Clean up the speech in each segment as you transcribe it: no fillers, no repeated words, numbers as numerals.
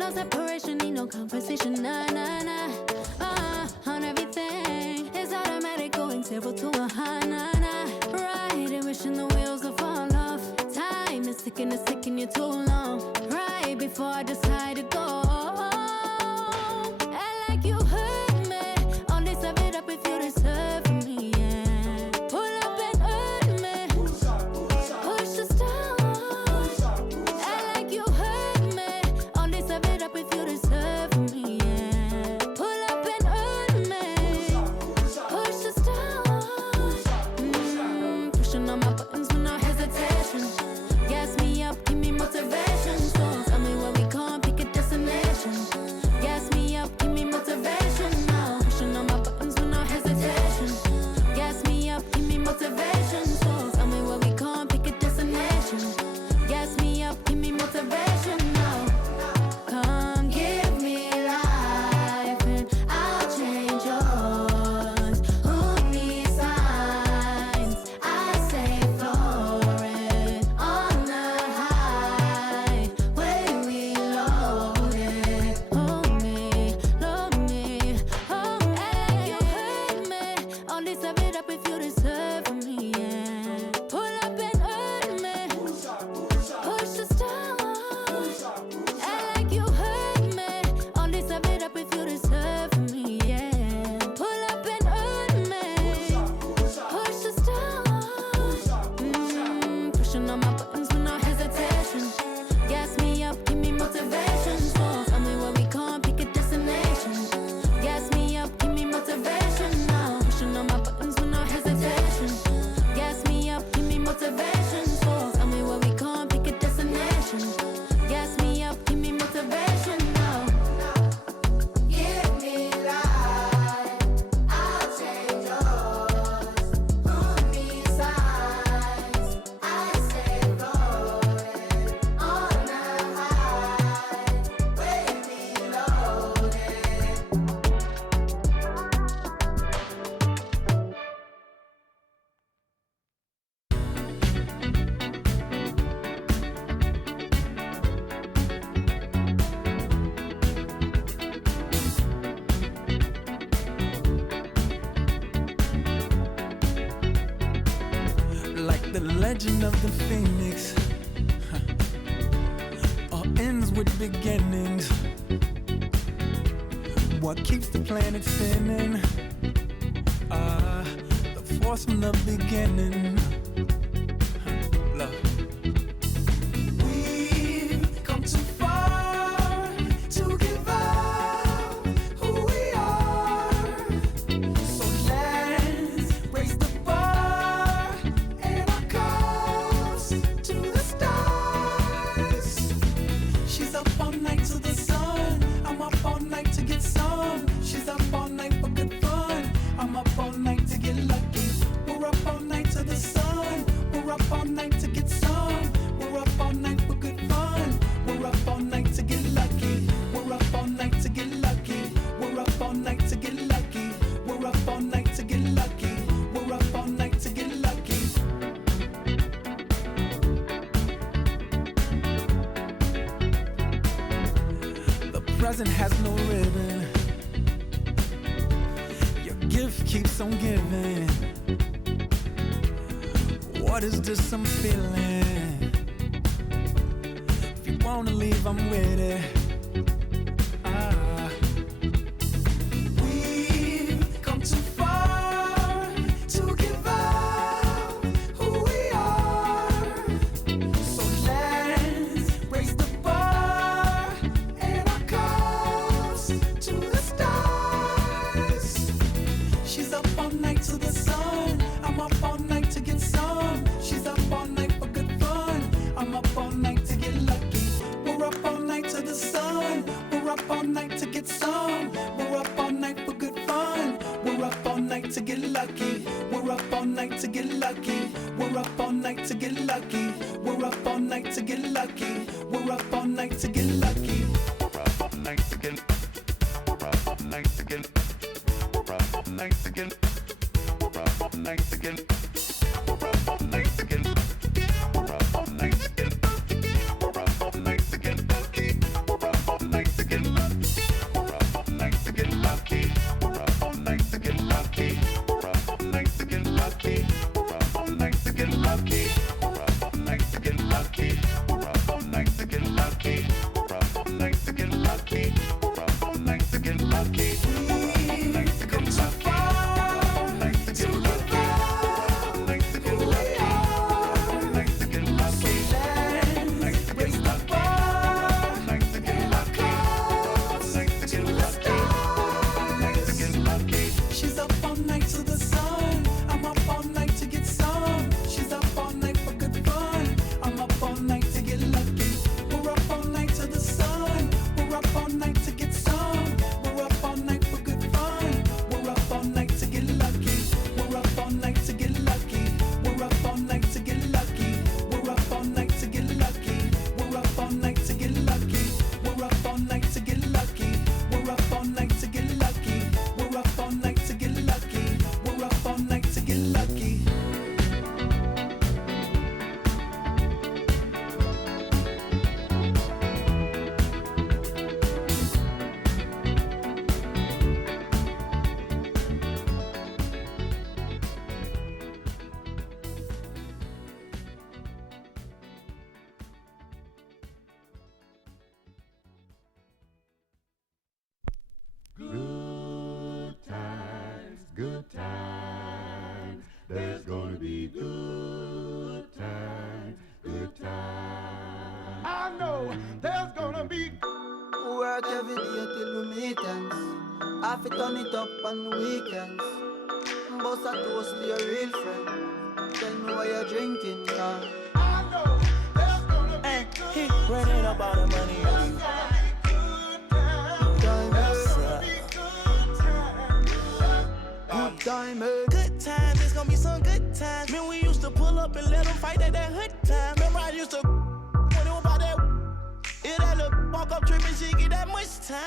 No separation, need no conversation, nah, nah, nah. On everything, it's automatic, going 0 to 100, nah, nah. Right, and wishing the wheels will fall off. Time is ticking, it's taking you too long. Right before I decide to go. And like you hurt me, all this of it up if you deserve from me, yeah. Pull up and hurt me, push the start. And like you hurt me, all this of it up if you deserve from me, yeah. Pull up and hurt me, push the start. Pushing on my buttons with no hesitation. Gas me up, give me motivation. So tell me where we can't pick a destination. Gas me up, give me motivation now. Pushing on my buttons with no hesitation. Gas me up, give me motivation. So tell me where we can't pick a destination. Gas me up, give me motivation now. Come give me life and I'll change yours. Who needs signs? I say florid on the highway we loaded. Hold me, love me, oh, and you hurt me. All this of it up if you deserve from me, yeah. Pull up and hurt me, push the start. And like you hurt me, all this of it up if you deserve from me, yeah. Pull up and hurt me, push the start. Pushing on my buttons with no hesitation. Gas me up, give me motivation. So tell me where we can't pick a destination. Gas me up, give me motivation now. Pushing on my buttons with no hesitation. Gas me up, give me motivation. So tell me where we can't pick a destination. Gas me up, give me motivation now. Give me life, I'll change yours. Who needs signs? I say floated on the highway we loaded. Like the legend of the phoenix, all ends with beginnings. What keeps the planet spinning? The force from the beginning. Love. We've come too far to give up who we are. So let's raise the bar and our cups to the stars. She's up all night to the sun. I'm up all night to get some. She's up all night for good fun. I'm up all night to get lucky. We're up all night to the sun. We're up all night to get some. We're up all night for good fun. We're up all night to get lucky. We're up all night to get lucky. We're up all night to get lucky. We're up all night to get lucky. We're up all night to get lucky. The present has no ribbon. Your gift keeps on giving. What is this I'm feeling? If you wanna leave, I'm with it. We've come too far to give up who we are. So let's raise the bar and our cups to the stars. She's up all night to the sun. I'm up all night to get some. She's up all night for good fun. I'm up all night to get lucky. We're up all night to the sun. We're up all night to get some. We're up all night for good fun. We're up all night to get lucky. We're up all night to get lucky. We're up all night to get lucky. We're up all night to get lucky. We're up all night to get lucky. We're up all night to get. We're up all night to get. We're up all night to get. We're up all night to get. We're up all night to get. We're up all night to get. We're up all night to get. We're up all night. Half it turn it up on the weekends. Boss a toast to your real friend. Tell me why you're drinking, yeah. Hey, he running up all the money. Good time, eh? Good times, it's gonna be some good times. Man, we used to pull up and let them fight at that hood time. Remember I used to when it was about that. It had a walk up trip and she get that much time.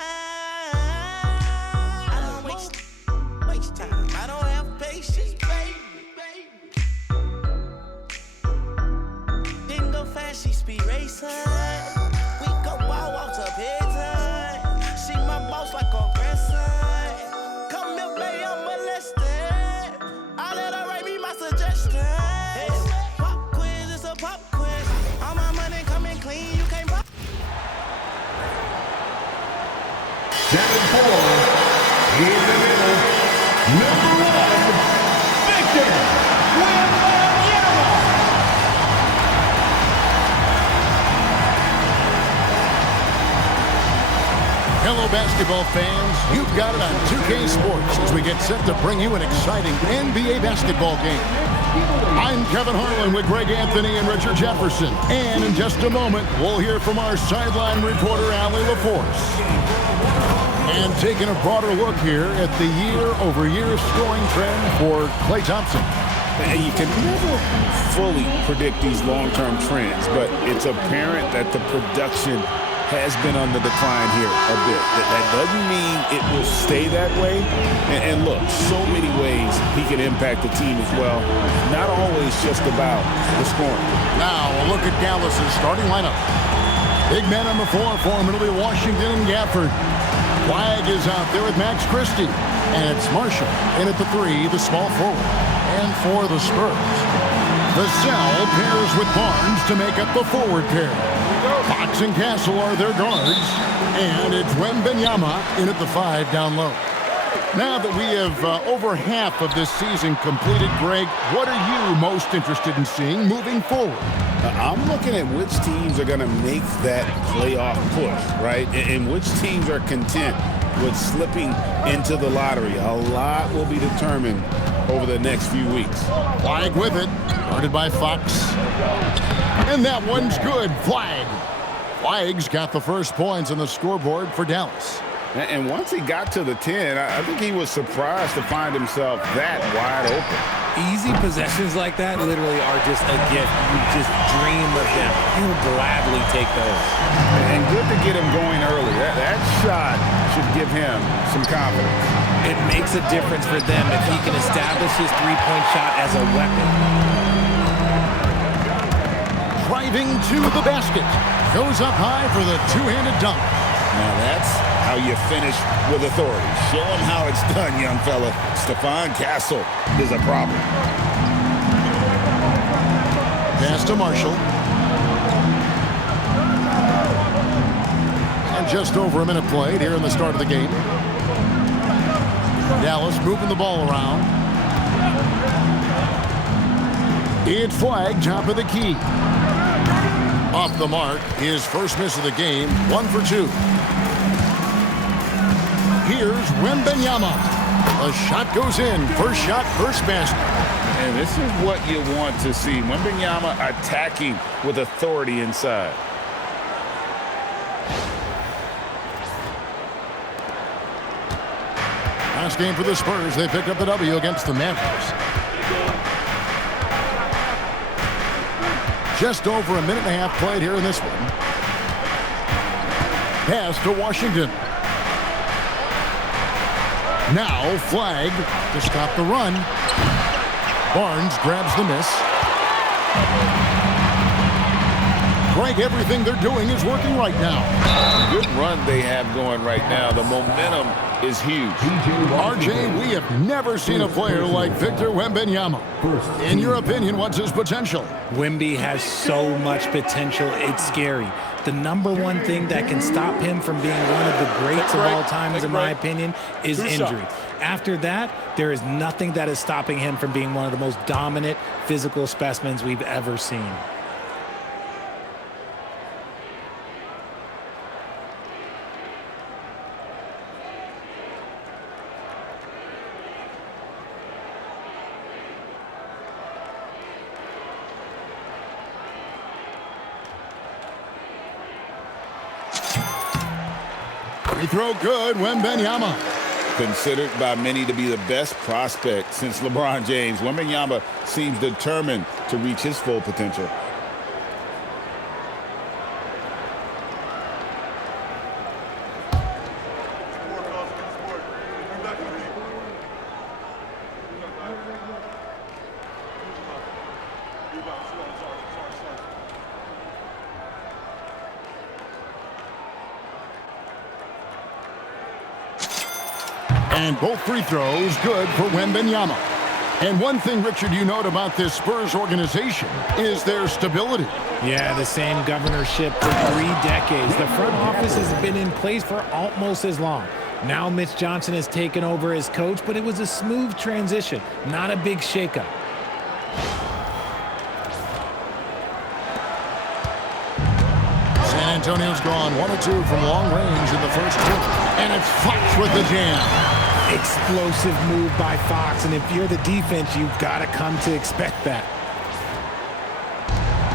I don't waste time. I don't have patience, baby. Didn't go fast, she speed racing. We go wild walks up bedtime. She my boss like a grandson. Come here, baby, I'm molested. I let her write me my suggestions. Pop quiz, it's a pop quiz. All my money coming clean, you can't buy. 7-4 in the middle. Number 1, Victor Wembanyama. Hello, basketball fans. You've got it on 2K Sports as we get set to bring you an exciting NBA basketball game. I'm Kevin Harlan with Greg Anthony and Richard Jefferson. And in just a moment, we'll hear from our sideline reporter, Allie LaForce. And taking a broader look here at the year-over-year scoring trend for Klay Thompson. And you can never fully predict these long-term trends, but it's apparent that the production has been on the decline here a bit. That doesn't mean it will stay that way. And look, so many ways he can impact the team as well. Not always just about the scoring. Now a look at Dallas's starting lineup. Big man number 4 for him. It'll be Washington and Gafford. Flagg is out there with Max Christie. And it's Marshall in at the 3, the small forward. And for the Spurs, Vassell pairs with Barnes to make up the forward pair. Fox and Castle are their guards. And it's Wembanyama in at the 5 down low. Now that we have over half of this season completed, Greg, what are you most interested in seeing moving forward? I'm looking at which teams are going to make that playoff push, right? And which teams are content with slipping into the lottery. A lot will be determined over the next few weeks. Flagg with it, guarded by Fox. And that one's good. Flagg's got the first points on the scoreboard for Dallas. And once he got to the 10, I think he was surprised to find himself that wide open. Easy possessions like that literally are just a gift. You just dream of them. He'll gladly take those. And good to get him going early. That shot should give him some confidence. It makes a difference for them if he can establish his three-point shot as a weapon. Driving to the basket. Goes up high for the two-handed dunk. Now that's how you finish with authority. Show him how it's done, young fella. Stephon Castle is a problem. Pass to Marshall. And just over a minute played here in the start of the game. Dallas moving the ball around. It's Flagg, top of the key. Off the mark, his first miss of the game, 1 for 2. Here's Wembanyama. A shot goes in. First shot, first basket. And this is what you want to see. Wembanyama attacking with authority inside. Last game for the Spurs. They picked up the W against the Mavericks. Just over a minute and a half played here in this one. Pass to Washington. Now Flagg to stop the run. Barnes grabs the miss. Greg, everything they're doing is working right now. Good run they have going right now. The momentum is huge. RJ, we have never seen a player like Victor Wembanyama. In your opinion, what's his potential? Wemby has so much potential, it's scary. The number one thing that can stop him from being one of the greats of all times, in my opinion, is injury. After that, there is nothing that is stopping him from being one of the most dominant physical specimens we've ever seen. Free throw good, Wembanyama. Considered by many to be the best prospect since LeBron James, Wembanyama seems determined to reach his full potential. And both free throws good for Wembanyama. And one thing, Richard, you note about this Spurs organization is their stability. Yeah, the same governorship for 3 decades. The front office has been in place for almost as long. Now Mitch Johnson has taken over as coach, but it was a smooth transition, not a big shakeup. San Antonio's gone 1 of 2 from long range in the first quarter. And it's Fox with the jam. Explosive move by Fox, and if you're the defense, you've got to come to expect that.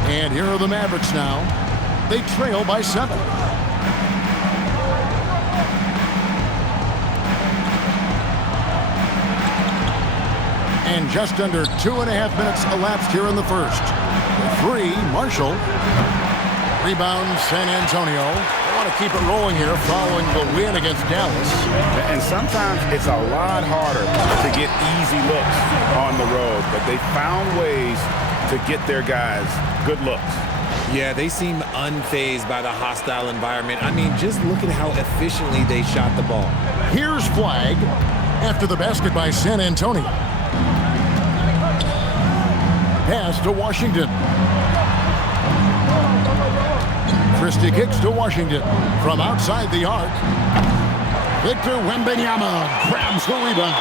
And here are the Mavericks now. They trail by 7. And just under 2.5 minutes elapsed here in the first. The 3, Marshall. Rebound, San Antonio. They want to keep it rolling here following the win against Dallas. And sometimes it's a lot harder to get easy looks on the road, but they found ways to get their guys good looks. Yeah, they seem unfazed by the hostile environment. I mean, just look at how efficiently they shot the ball. Here's Flagg after the basket by San Antonio. Pass to Washington. Christie kicks to Washington from outside the arc. Victor Wembanyama grabs the rebound.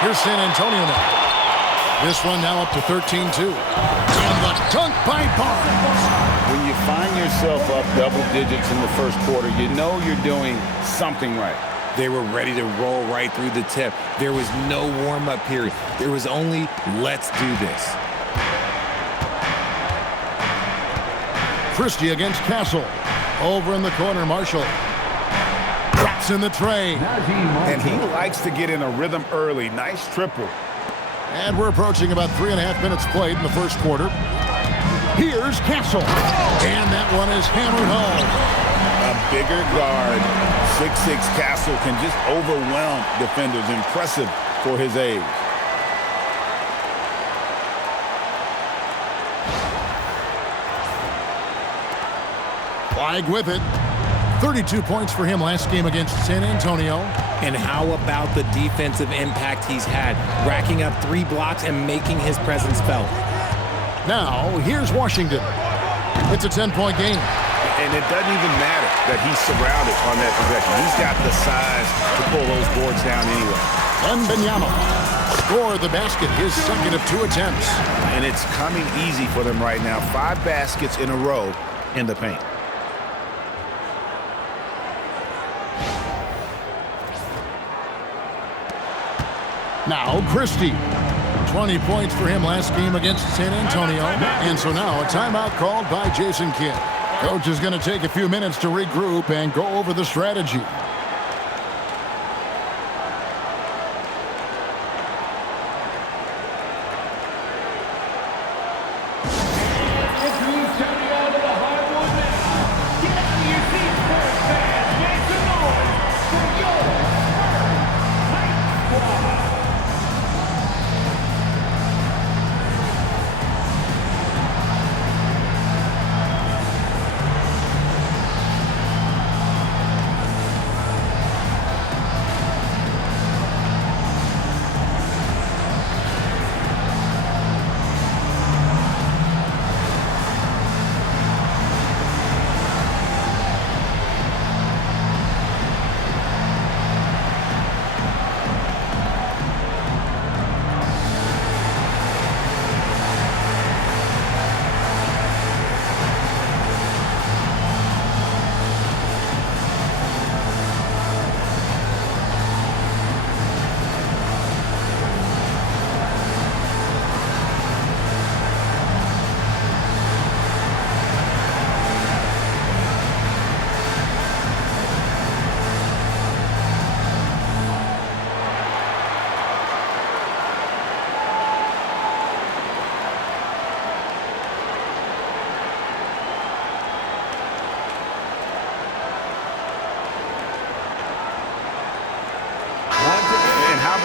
Here's San Antonio now. This one now up to 13-2. And the dunk by Barnes. When you find yourself up double digits in the first quarter, you know you're doing something right. They were ready to roll right through the tip. There was no warm-up period. There was only, let's do this. Christie against Castle. Over in the corner, Marshall. Drops in the tray. And he likes to get in a rhythm early. Nice triple. And we're approaching about 3.5 minutes played in the first quarter. Here's Castle. And that one is hammered home. A bigger guard, 6'6" Castle, can just overwhelm defenders. Impressive for his age. Flagg with it. 32 points for him last game against San Antonio. And how about the defensive impact he's had, racking up 3 blocks and making his presence felt. Now, here's Washington. It's a 10-point game. And it doesn't even matter that he's surrounded on that possession. He's got the size to pull those boards down anyway. Wembanyama scored the basket, his second of 2 attempts. And it's coming easy for them right now. 5 baskets in a row in the paint. Now Christie. 20 points for him last game against San Antonio. And so now a timeout called by Jason Kidd. Coach is going to take a few minutes to regroup and go over the strategy.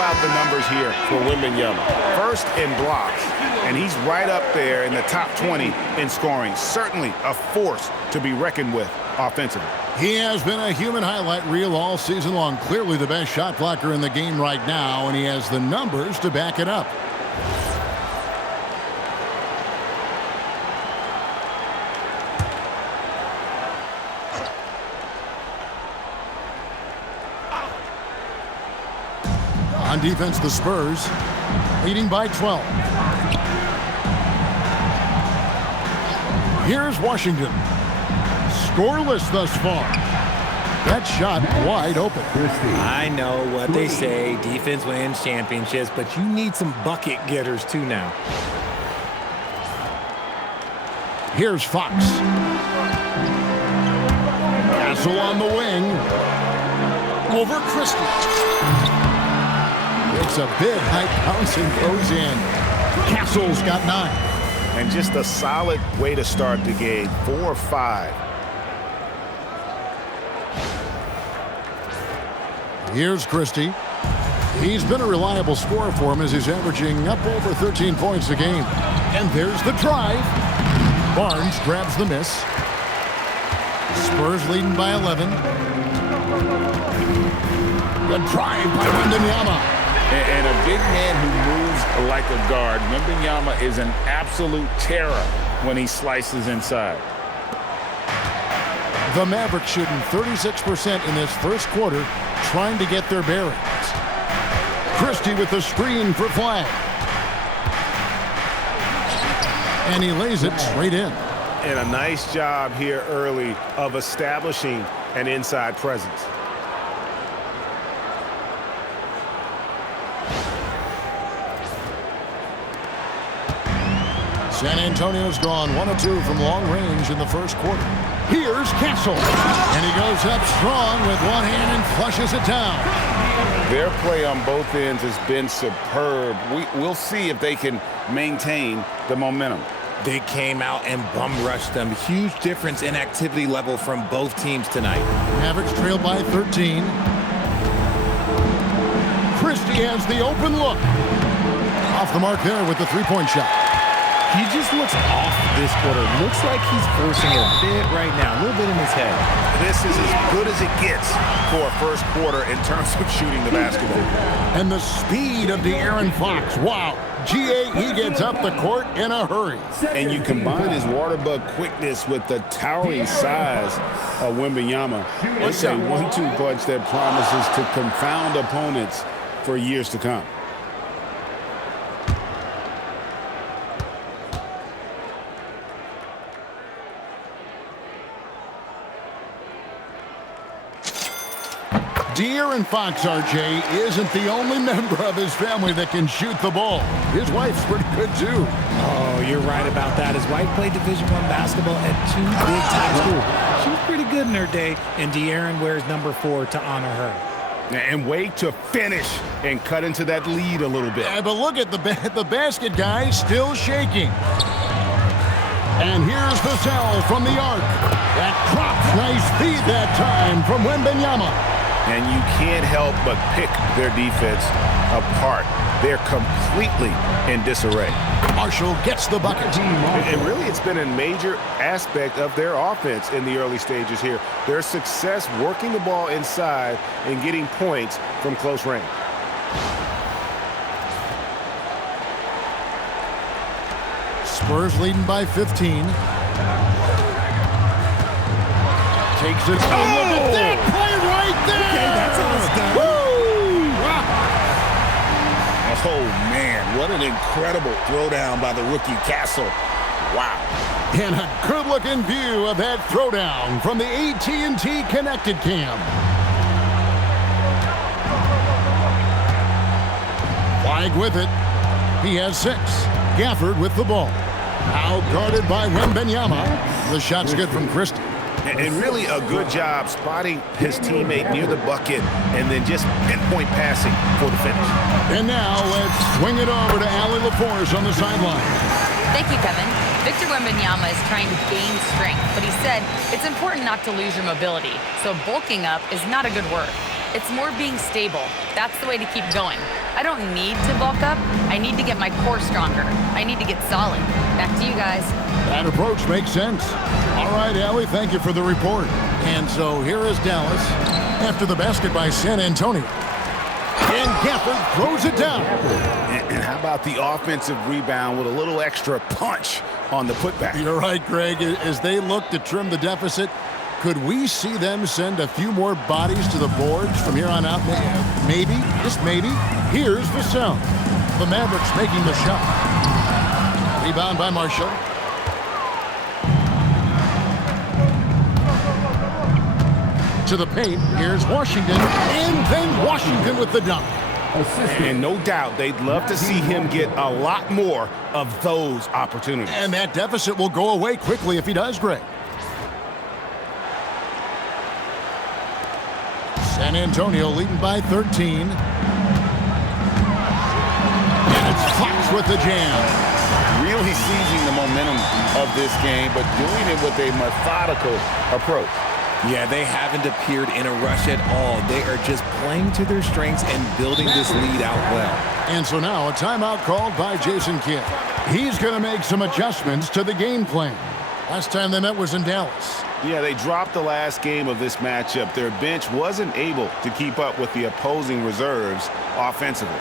about the numbers here for Wembanyama. First in blocks, and he's right up there in the top 20 in scoring. Certainly a force to be reckoned with offensively. He has been a human highlight reel all season long. Clearly the best shot blocker in the game right now, and he has the numbers to back it up. On defense, the Spurs leading by 12. Here's Washington. Scoreless thus far. That shot wide open. I know what they say, defense wins championships, but you need some bucket getters too now. Here's Fox. Castle on the wing. Over Christie. It's a big high bounce and goes in. Castle's got 9. And just a solid way to start the game. 4-5. Here's Christie. He's been a reliable scorer for him as he's averaging up over 13 points a game. And there's the drive. Barnes grabs the miss. Spurs leading by 11. The drive by Wembanyama. And a big man who moves like a guard. Wembanyama is an absolute terror when he slices inside. The Mavericks shooting 36% in this first quarter, trying to get their bearings. Christie with the screen for Flagg. And he lays it straight in. And a nice job here early of establishing an inside presence. San Antonio's gone 1 of 2 from long range in the first quarter. Here's Castle. And he goes up strong with one hand and flushes it down. Their play on both ends has been superb. We'll see if they can maintain the momentum. They came out and bum rushed them. Huge difference in activity level from both teams tonight. Mavericks trail by 13. Christie has the open look. Off the mark there with the three-point shot. He just looks off this quarter. Looks like he's forcing it a bit right now, a little bit in his head. This is as good as it gets for a first quarter in terms of shooting the basketball. And the speed of De'Aaron Fox. Wow. He gets up the court in a hurry. And you combine his water bug quickness with the towering size of Wembanyama. It's a 1-2 punch that promises to confound opponents for years to come. De'Aaron Fox, RJ, isn't the only member of his family that can shoot the ball. His wife's pretty good, too. Oh, you're right about that. His wife played Division I basketball at 2 big-time schools. She was pretty good in her day, and De'Aaron wears number 4 to honor her. And wait to finish and cut into that lead a little bit. Yeah, but look at the basket guy still shaking. And here's the cell from the arc. That crops nice feed that time from Wembanyama. And you can't help but pick their defense apart. They're completely in disarray. Marshall gets the bucket. And really, it's been a major aspect of their offense in the early stages here. Their success working the ball inside and getting points from close range. Spurs leading by 15. Takes it. Oh, look at that play right there. Okay, that's how it's done. Woo! Oh, man, what an incredible throwdown by the rookie Castle. Wow. And a good-looking view of that throwdown from the AT&T Connected Cam. Flagg with it. He has 6. Gafford with the ball. Out guarded by Wembanyama. The shot's good from Christie. And really a good job spotting his teammate near the bucket and then just pinpoint passing for the finish. And now let's swing it over to Allie LaForce on the sideline. Thank you, Kevin. Victor Wembanyama is trying to gain strength, but he said it's important not to lose your mobility, so bulking up is not a good word. It's more being stable. That's the way to keep going. I don't need to bulk up. I need to get my core stronger. I need to get solid. Back to you guys. That approach makes sense. All right, Allie, thank you for the report. And so here is Dallas after the basket by San Antonio. And Gafford throws it down. And how about the offensive rebound with a little extra punch on the putback? You're right, Greg. As they look to trim the deficit, could we see them send a few more bodies to the boards from here on out? Maybe, just maybe. Here's Vassell. The Mavericks making the shot. Rebound by Marshall. To the paint. Here's Washington. And then Washington with the dunk. And no doubt they'd love to see him get a lot more of those opportunities. And that deficit will go away quickly if he does, Greg. San Antonio leading by 13. And it's Fox with the jam. Really seizing the momentum of this game, but doing it with a methodical approach. Yeah, they haven't appeared in a rush at all. They are just playing to their strengths and building this lead out well. And so now a timeout called by Jason Kidd. He's going to make some adjustments to the game plan. Last time they met was in Dallas. Yeah, they dropped the last game of this matchup. Their bench wasn't able to keep up with the opposing reserves offensively.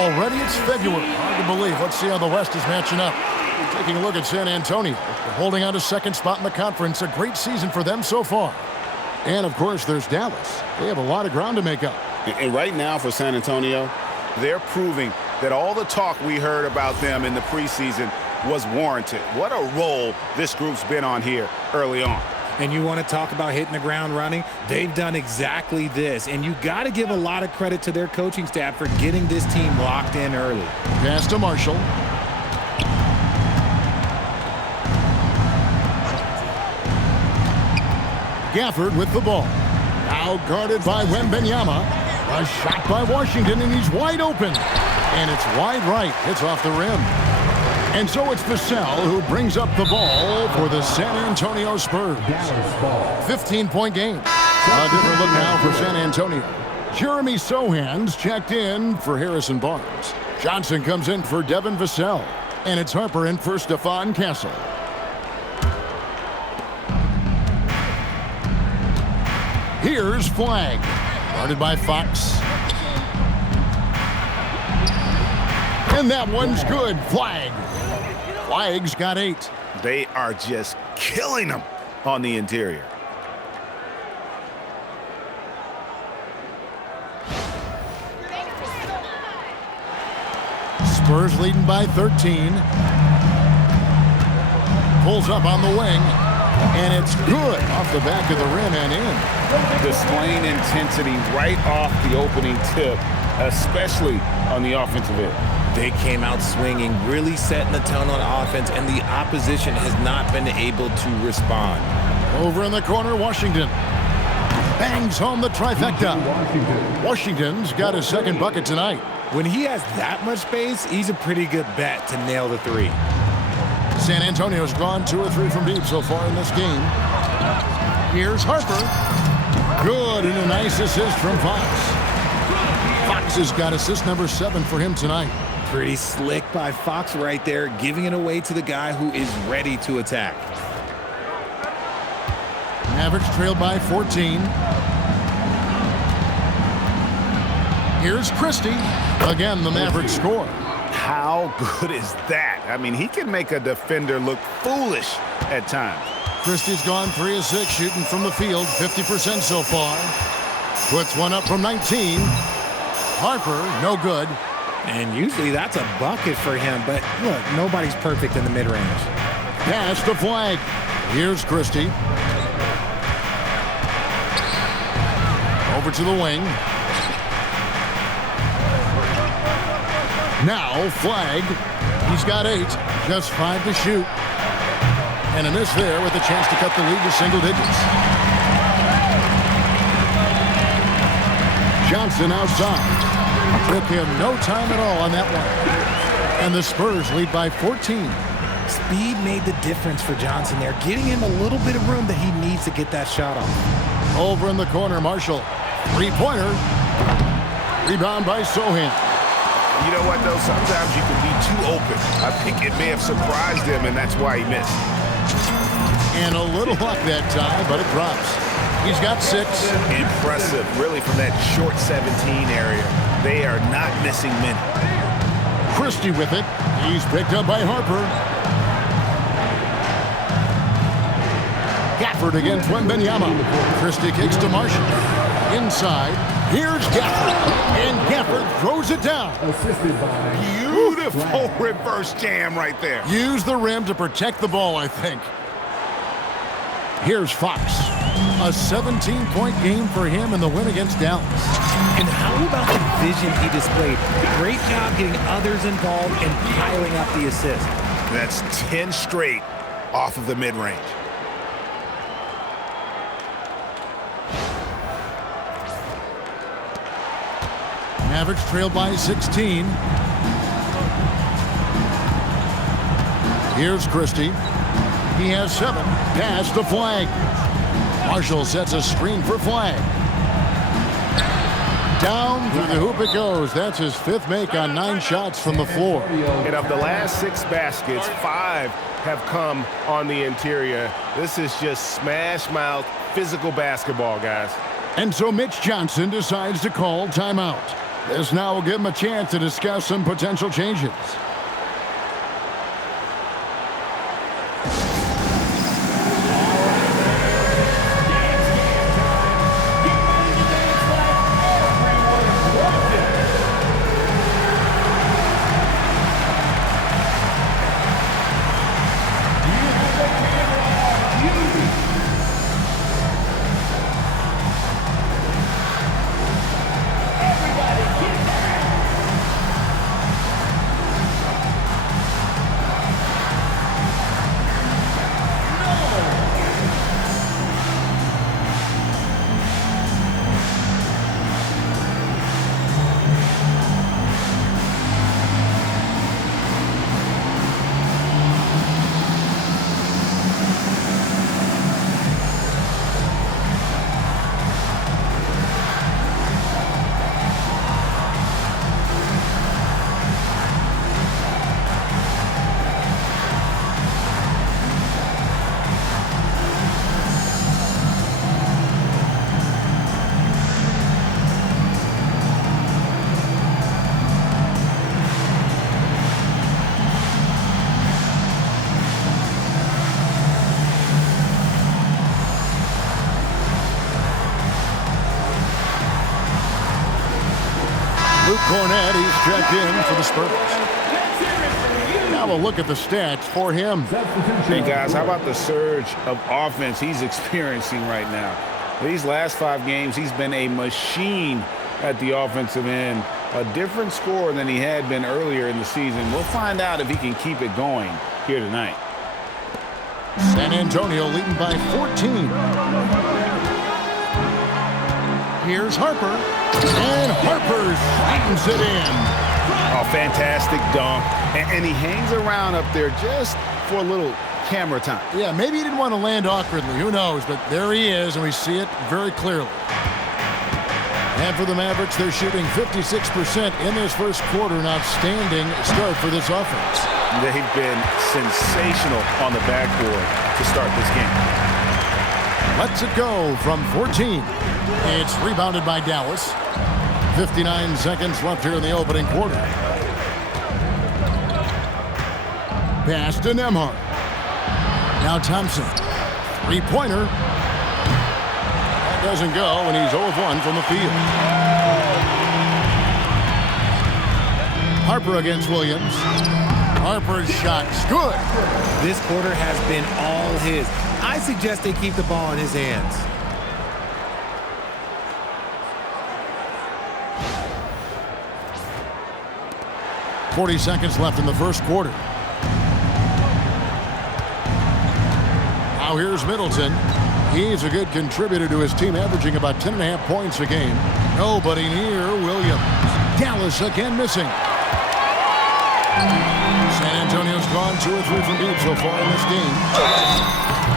Already it's February. Hard to believe. Let's see how the West is matching up. Taking a look at San Antonio. They're holding on to second spot in the conference. A great season for them so far. And, of course, there's Dallas. They have a lot of ground to make up. And right now for San Antonio, they're proving that all the talk we heard about them in the preseason was warranted. What a role this group's been on here early on. And you want to talk about hitting the ground running? They've done exactly this. And you got to give a lot of credit to their coaching staff for getting this team locked in early. Pass to Marshall. Gafford with the ball. Now guarded by Wembanyama. A shot by Washington, and he's wide open. And it's wide right. Hits off the rim. And so it's Vassell who brings up the ball for the San Antonio Spurs. 15-point game. A different look now for San Antonio. Jeremy Sohan's checked in for Harrison Barnes. Johnson comes in for Devin Vassell. And it's Harper in for Stephon Castle. Here's Flagg. Guarded by Fox. And that one's good. Flagg. Flagg's got 8. They are just killing them on the interior. Spurs leading by 13. Pulls up on the wing. And it's good off the back of the rim and in. Displaying intensity right off the opening tip, especially on the offensive end. They came out swinging, really setting the tone on offense, and the opposition has not been able to respond. Over in the corner, Washington bangs home the trifecta. Washington's got his second bucket tonight. When he has that much space, he's a pretty good bet to nail the three. San Antonio's gone 2 or 3 from deep so far in this game. Here's Harper. Good, and a nice assist from Fox. Fox has got assist number 7 for him tonight. Pretty slick by Fox right there, giving it away to the guy who is ready to attack. Mavericks trailed by 14. Here's Christie. Again, the Mavericks score. How good is that? I mean, he can make a defender look foolish at times. Christie's gone 3 of 6 shooting from the field, 50% so far. Puts one up from 19. Harper, no good. And usually that's a bucket for him, but look, nobody's perfect in the mid-range. Pass to Flagg. Here's Christie. Over to the wing. Now Flagg. He's got 8, just 5 to shoot. And a miss there with a chance to cut the lead to single digits. Johnson outside. Took him no time at all on that one. And the Spurs lead by 14. Speed made the difference for Johnson there, getting him a little bit of room that he needs to get that shot off. Over in the corner, Marshall. 3-pointer. Rebound by Sohan. You know what, though? Sometimes you can be too open. I think it may have surprised him, and that's why he missed. And a little luck that time, but it drops. He's got 6. Impressive, really, from that short 17 area. They are not missing many. Christie with it. He's picked up by Harper. Gafford against Wembanyama. Christie kicks to Marshall. Inside. Here's Gafford. And Gafford throws it down. Beautiful reverse jam right there. Use the rim to protect the ball, I think. Here's Fox. A 17-point game for him in the win against Dallas. And how about the vision he displayed? Great job getting others involved and piling up the assist. That's 10 straight off of the mid-range. Mavericks trailed by 16. Here's Christie. He has 7. Pass to Flagg. Marshall sets a screen for Flagg. Down through the hoop it goes. That's his 5th make on 9 shots from the floor. And of the last 6 baskets, 5 have come on the interior. This is just smash mouth, physical basketball, guys. And so Mitch Johnson decides to call timeout. This now will give him a chance to discuss some potential changes. Cornette, he's checked in for the Spurs. Now a look at the stats for him. Hey, guys, how about the surge of offense he's experiencing right now? These last 5 games, he's been a machine at the offensive end. A different scorer than he had been earlier in the season. We'll find out if he can keep it going here tonight. San Antonio leading by 14. Here's Harper. And Harper Harper slams it in. Oh, fantastic dunk. And he hangs around up there just for a little camera time. Yeah, maybe he didn't want to land awkwardly. Who knows? But there he is, and we see it very clearly. And for the Mavericks, they're shooting 56% in this first quarter. An outstanding start for this offense. They've been sensational on the backboard to start this game. Lets it go from 14. It's rebounded by Dallas. 59 seconds left here in the opening quarter. Pass to Nembhard. Now Thompson. Three-pointer. That doesn't go, and he's 0 of 1 from the field. Harper against Williams. Harper's shot's good. This quarter has been all his. I suggest they keep the ball in his hands. .40 seconds left in the first quarter. Now here's Middleton. He's a good contributor to his team, averaging about 10.5 points a game. Nobody near Williams. Dallas again missing. San Antonio's gone 2 or 3 from deep so far in this game.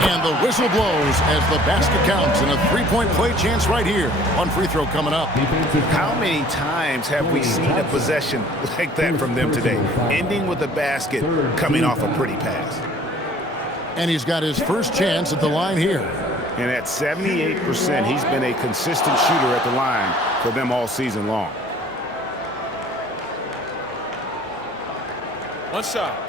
And the whistle blows as the basket counts, and a three-point play chance right here. One free throw coming up. How many times have we seen a possession like that from them today? Ending with a basket, coming off a pretty pass. And he's got his first chance at the line here. And at 78%, he's been a consistent shooter at the line for them all season long. One shot.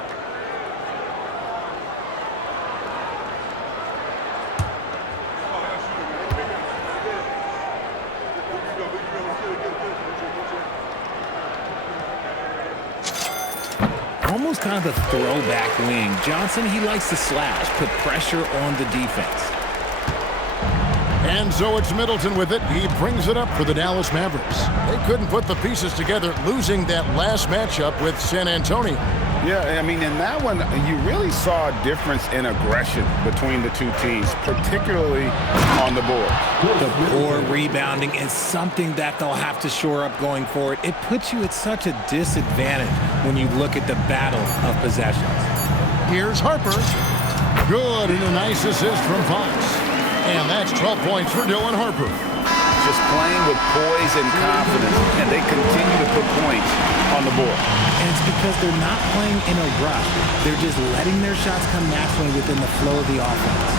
Almost kind of a throwback wing. Johnson, he likes to slash, put pressure on the defense. And so it's Middleton with it. He brings it up for the Dallas Mavericks. They couldn't put the pieces together, losing that last matchup with San Antonio. Yeah, I mean, in that one, you really saw a difference in aggression between the two teams, particularly on the board. The poor rebounding is something that they'll have to shore up going forward. It puts you at such a disadvantage when you look at the battle of possessions. Here's Harper. Good, and a nice assist from Fox. And that's 12 points for Dylan Harper. Just playing with poise and confidence, and they continue to put points on the board. And it's because they're not playing in a rush. They're just letting their shots come naturally within the flow of the offense.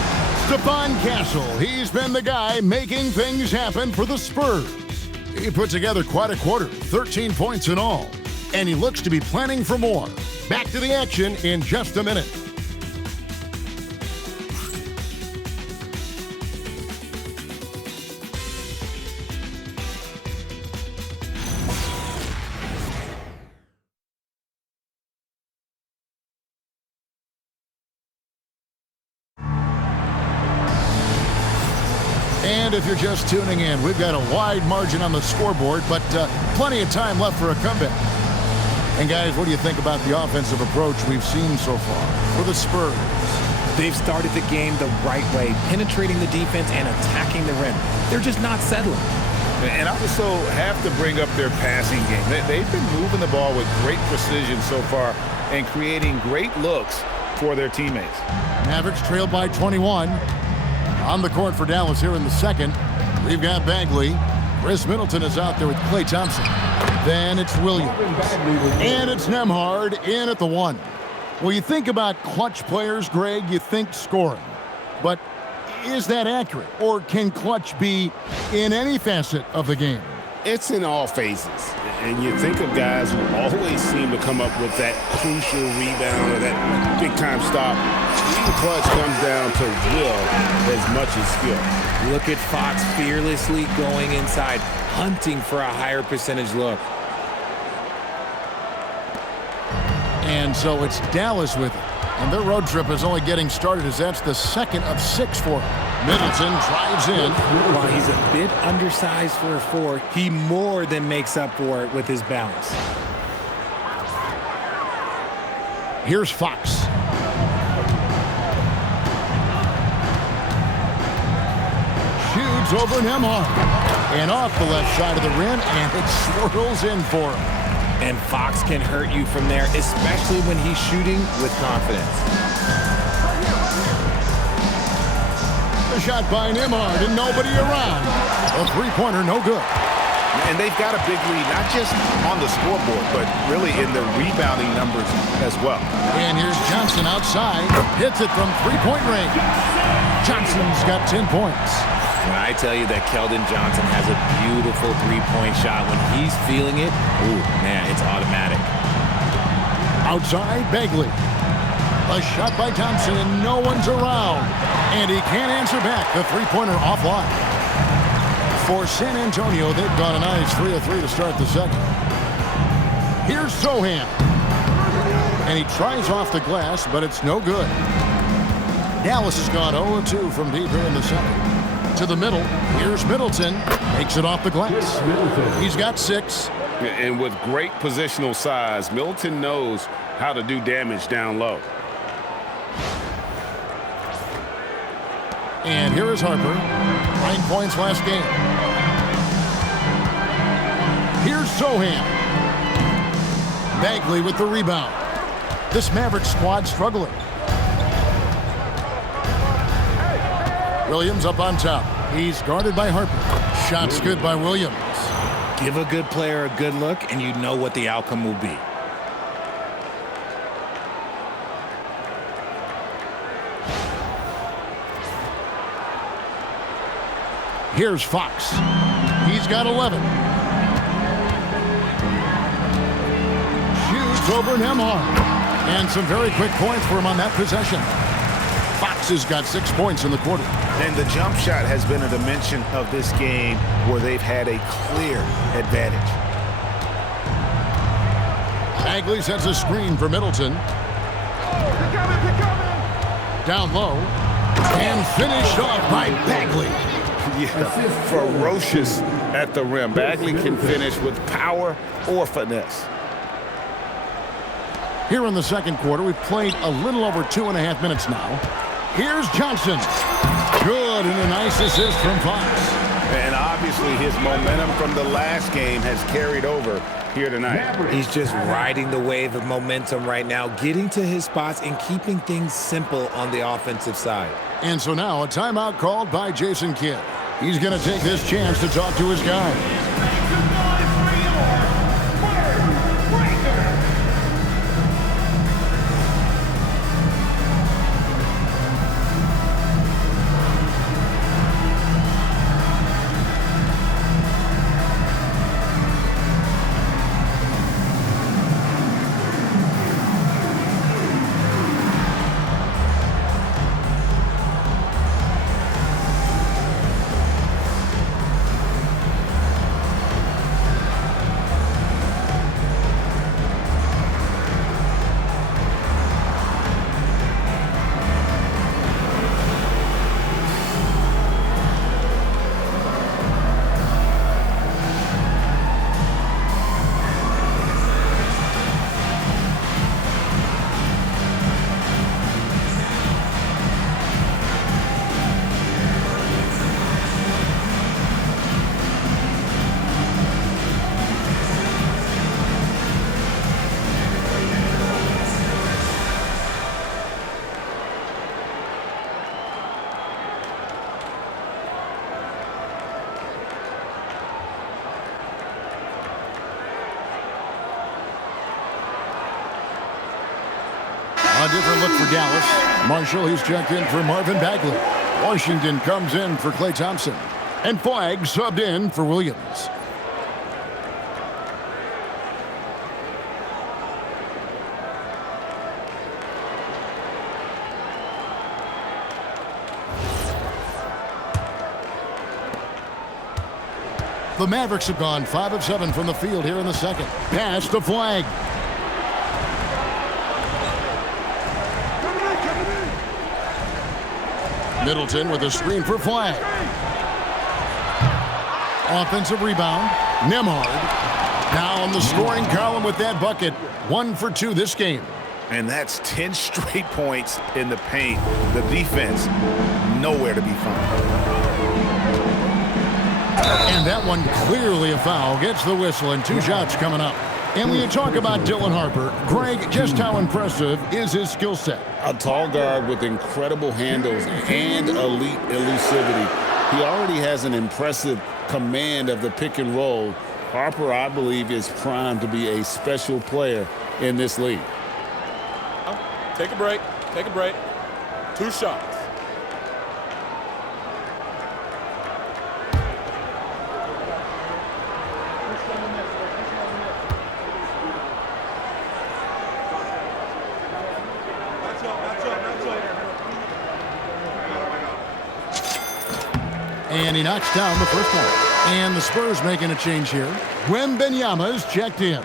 Stephon Castle, he's been the guy making things happen for the Spurs. He put together quite a quarter, 13 points in all. And he looks to be planning for more. Back to the action in just a minute. And if you're just tuning in, we've got a wide margin on the scoreboard, but plenty of time left for a comeback. And guys, what do you think about the offensive approach we've seen so far for the Spurs? They've started the game the right way, penetrating the defense and attacking the rim. They're just not settling. And I also have to bring up their passing game. They've been moving the ball with great precision so far and creating great looks for their teammates. Mavericks trailed by 21. On the court for Dallas here in the second, we've got Bagley. Chris Middleton is out there with Klay Thompson. Then it's Williams. And it's Nembhard in at the one. Well, you think about clutch players, Greg, you think scoring. But is that accurate? Or can clutch be in any facet of the game? It's in all phases. And you think of guys who always seem to come up with that crucial rebound or that big-time stop. Being clutch comes down to will as much as skill. Look at Fox fearlessly going inside, hunting for a higher percentage look. And so it's Dallas with it. And their road trip is only getting started as that's the second of 6 for them. Middleton drives in. While he's a bit undersized for a 4, he more than makes up for it with his balance. Here's Fox. Shoots over Nembhard. And off the left side of the rim, and it swirls in for him. And Fox can hurt you from there, especially when he's shooting with confidence. The shot by Nimhard and nobody around. A three-pointer, no good. And they've got a big lead, not just on the scoreboard, but really in the rebounding numbers as well. And here's Johnson outside. Hits it from three-point range. Johnson's got 10 points. When I tell you that Keldon Johnson has a beautiful three-point shot, when he's feeling it, ooh, man, it's automatic. Outside, Bagley. A shot by Thompson, and no one's around. And he can't answer back. The three-pointer offline. For San Antonio, they've gone a nice 3 of 3 to start the second. Here's Sohan. And he tries off the glass, but it's no good. Dallas has gone 0 of 2 from deep here in the second. To the middle, here's Middleton. Makes it off the glass. He's got 6. And with great positional size, Middleton knows how to do damage down low. And here is Harper. 9 points last game. Here's Sohan. Bagley with the rebound. This Mavericks squad struggling. Williams up on top. He's guarded by Harper. Shots good by Williams. Give a good player a good look, and you know what the outcome will be. Here's Fox. He's got 11. Shoots over Nemhard. And some very quick points for him on that possession. Fox has got 6 points in the quarter. And the jump shot has been a dimension of this game where they've had a clear advantage. Bagley sets a screen for Middleton. Down low. And finished off by Bagley. Yeah, ferocious at the rim. Bagley can finish with power or finesse. Here in the second quarter, we've played a little over 2.5 minutes now. Here's Johnson. Good, and a nice assist from Fox. And obviously his momentum from the last game has carried over here tonight. He's just riding the wave of momentum right now, getting to his spots and keeping things simple on the offensive side. And so now a timeout called by Jason Kidd. He's going to take this chance to talk to his guys. A different look for Dallas. Marshall, he's checked in for Marvin Bagley. Washington comes in for Klay Thompson. And Flagg subbed in for Williams. The Mavericks have gone 5 of 7 from the field here in the second. Pass to Flagg. Middleton with a screen for Flagg. Offensive rebound. Nemhard. Now on the scoring column with that bucket. 1 for 2 this game. And that's 10 straight points in the paint. The defense, nowhere to be found. And that one clearly a foul. Gets the whistle and 2 shots coming up. And when you talk about Dylan Harper, Greg, just how impressive is his skill set? A tall guard with incredible handles and elite elusivity. He already has an impressive command of the pick and roll. Harper, I believe, is primed to be a special player in this league. Take a break. Take a break. 2 shots. And he knocks down the first one. And the Spurs making a change here. Wembanyama's checked in.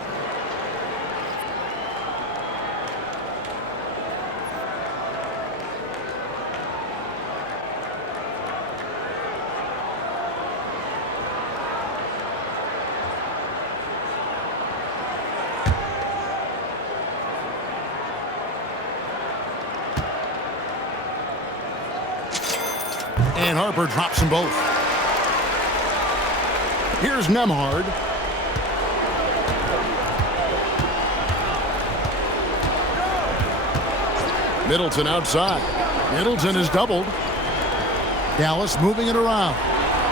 And Harper drops them both. Here's Nembhard. Middleton outside. Middleton is doubled. Dallas moving it around.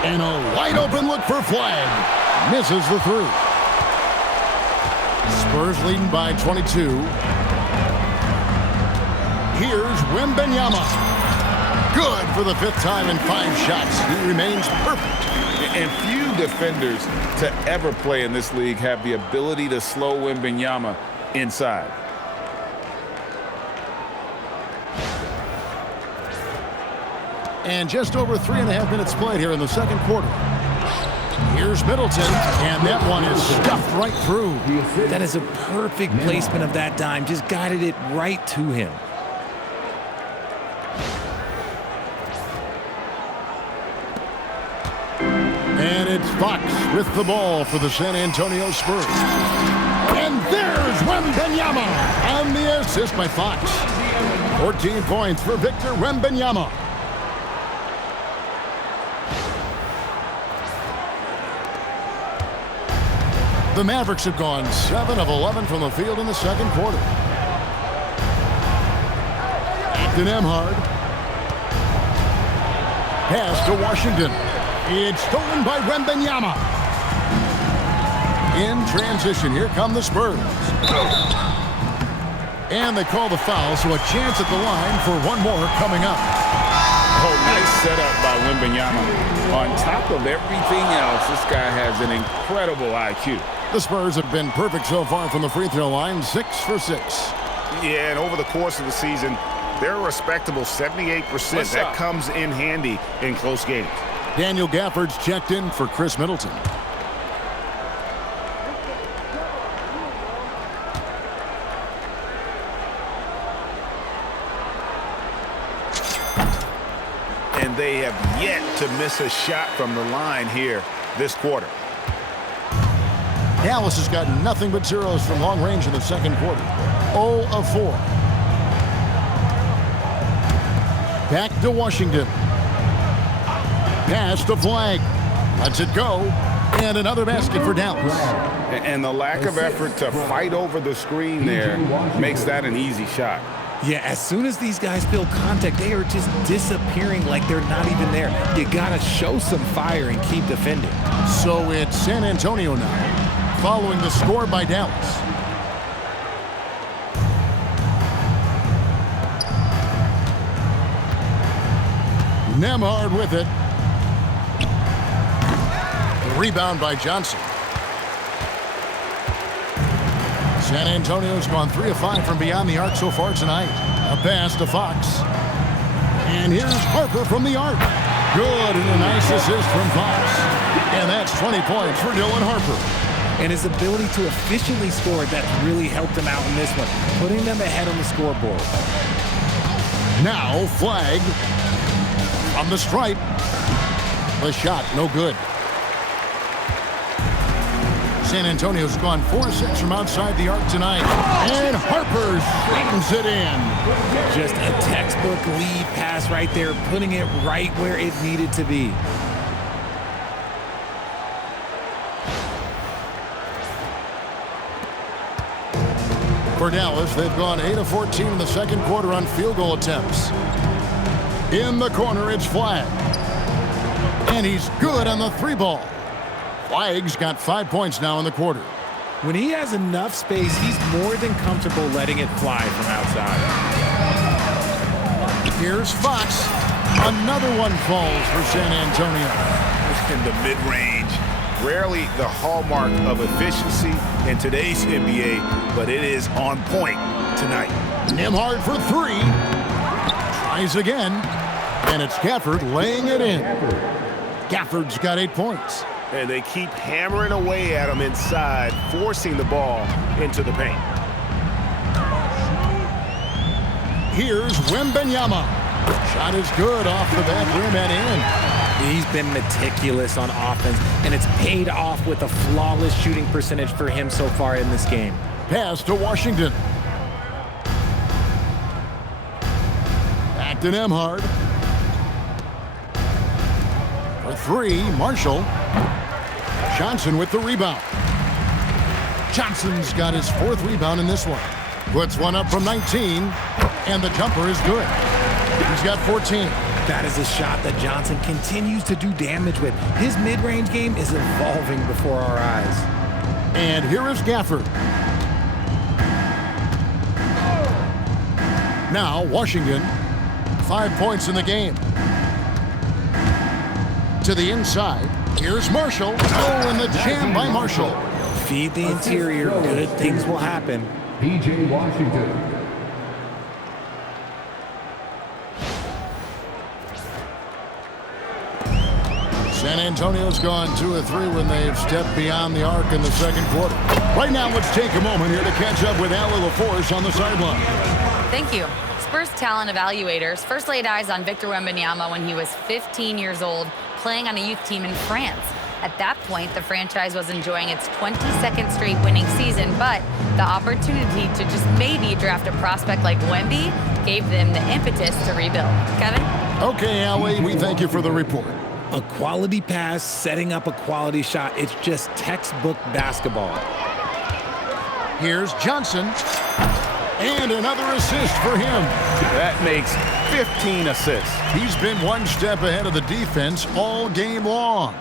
And a wide open look for Flagg. Misses the 3. Spurs leading by 22. Here's Wembanyama. Good for the 5th time in 5 shots. He remains perfect. And few defenders to ever play in this league have the ability to slow Wembanyama inside. And just over 3.5 minutes played here in the second quarter. Here's Middleton, and that one is stuffed right through. That is a perfect placement of that dime. Just guided it right to him. And it's Fox with the ball for the San Antonio Spurs. And there's Wembanyama on the assist by Fox. 14 points for Victor Wembanyama. The Mavericks have gone 7 of 11 from the field in the second quarter. To Nembhard. Pass to Washington. It's stolen by Wembanyama. In transition, here come the Spurs. And they call the foul, so a chance at the line for one more coming up. Oh, nice setup by Wembanyama. On top of everything else, this guy has an incredible IQ. The Spurs have been perfect so far from the free throw line, 6 for 6. Yeah, and over the course of the season, they're a respectable 78%. That comes in handy in close games. Daniel Gafford's checked in for Chris Middleton. And they have yet to miss a shot from the line here this quarter. Dallas has got nothing but zeros from long range in the second quarter. 0 of 4. Back to Washington. Pass to Flagg. Lets it go. And another basket for Dallas. And the lack of effort to fight over the screen there makes that an easy shot. Yeah, as soon as these guys feel contact, they are just disappearing like they're not even there. You got to show some fire and keep defending. So it's San Antonio now, following the score by Dallas. Nembhard with it. The rebound by Johnson. San Antonio's gone 3 of 5 from beyond the arc so far tonight. A pass to Fox. And here's Harper from the arc. Good, and a nice assist from Fox. And that's 20 points for Dylan Harper. And his ability to efficiently score, that's really helped him out in this one, putting them ahead on the scoreboard. Now Flagg on the stripe. The shot, no good. San Antonio's gone 4-6 from outside the arc tonight. And Harper slams it in. Just a textbook lead pass right there, putting it right where it needed to be. For Dallas, they've gone 8 of 14 in the second quarter on field goal attempts. In the corner, it's Flagg. And he's good on the 3-ball. Flagg's got 5 points now in the quarter. When he has enough space, he's more than comfortable letting it fly from outside. Here's Fox. Another one falls for San Antonio. In the mid-range, rarely the hallmark of efficiency in today's NBA, but it is on point tonight. Nembhard for 3. Tries again. And it's Gafford laying it in. Gafford's got 8 points. And they keep hammering away at him inside, forcing the ball into the paint. Here's Wembanyama. Shot is good off the back rim and in. He's been meticulous on offense, and it's paid off with a flawless shooting percentage for him so far in this game. Pass to Washington. Back to Nembhard. For 3, Marshall. Johnson with the rebound. Johnson's got his 4th rebound in this one. Puts one up from 19, and the jumper is good. He's got 14. That is a shot that Johnson continues to do damage with. His mid-range game is evolving before our eyes. And here is Gafford. Now, Washington, 5 points in the game. To the inside, here's Marshall. Oh, and the jam by Marshall. Feed the interior, good things will happen. P.J. Washington. San Antonio's gone 2 of 3 when they've stepped beyond the arc in the second quarter. Right now, let's take a moment here to catch up with Ali LaForce on the sideline. Thank you. Spurs talent evaluators first laid eyes on Victor Wembanyama when he was 15 years old, playing on a youth team in France. At that point, the franchise was enjoying its 22nd straight winning season, but the opportunity to just maybe draft a prospect like Wemby gave them the impetus to rebuild. Kevin? Okay, Ali, we thank you for the report. A quality pass, setting up a quality shot. It's just textbook basketball. Here's Johnson. And another assist for him. That makes 15 assists. He's been one step ahead of the defense all game long.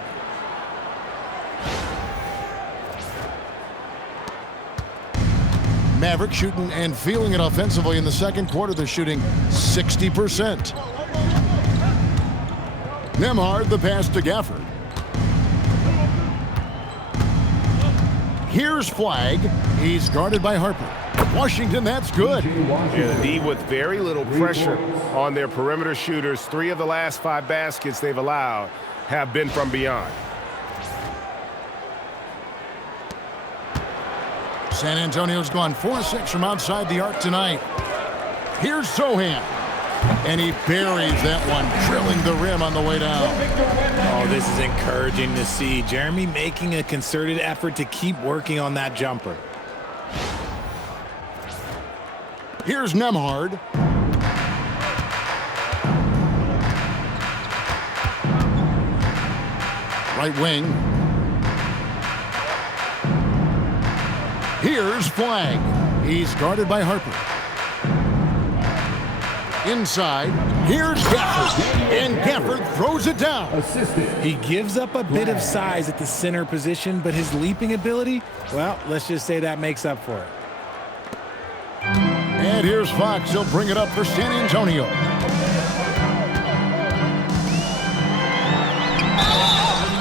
Mavericks shooting and feeling it offensively in the second quarter. They're shooting 60%. Nembhard, the pass to Gafford. Here's Flagg. He's guarded by Harper. Washington, that's good. Yeah, the D with very little pressure on their perimeter shooters. 3 of the last 5 baskets they've allowed have been from beyond. San Antonio's gone 4-6 from outside the arc tonight. Here's Sohan. And he buries that one, drilling the rim on the way down. Oh, this is encouraging to see. Jeremy making a concerted effort to keep working on that jumper. Here's Nembhard. Right wing. Here's Flagg. He's guarded by Harper. Inside, here's Gafford, and Gafford throws it down. He gives up a bit of size at the center position, but his leaping ability, well, let's just say that makes up for it. And here's Fox. He'll bring it up for San Antonio.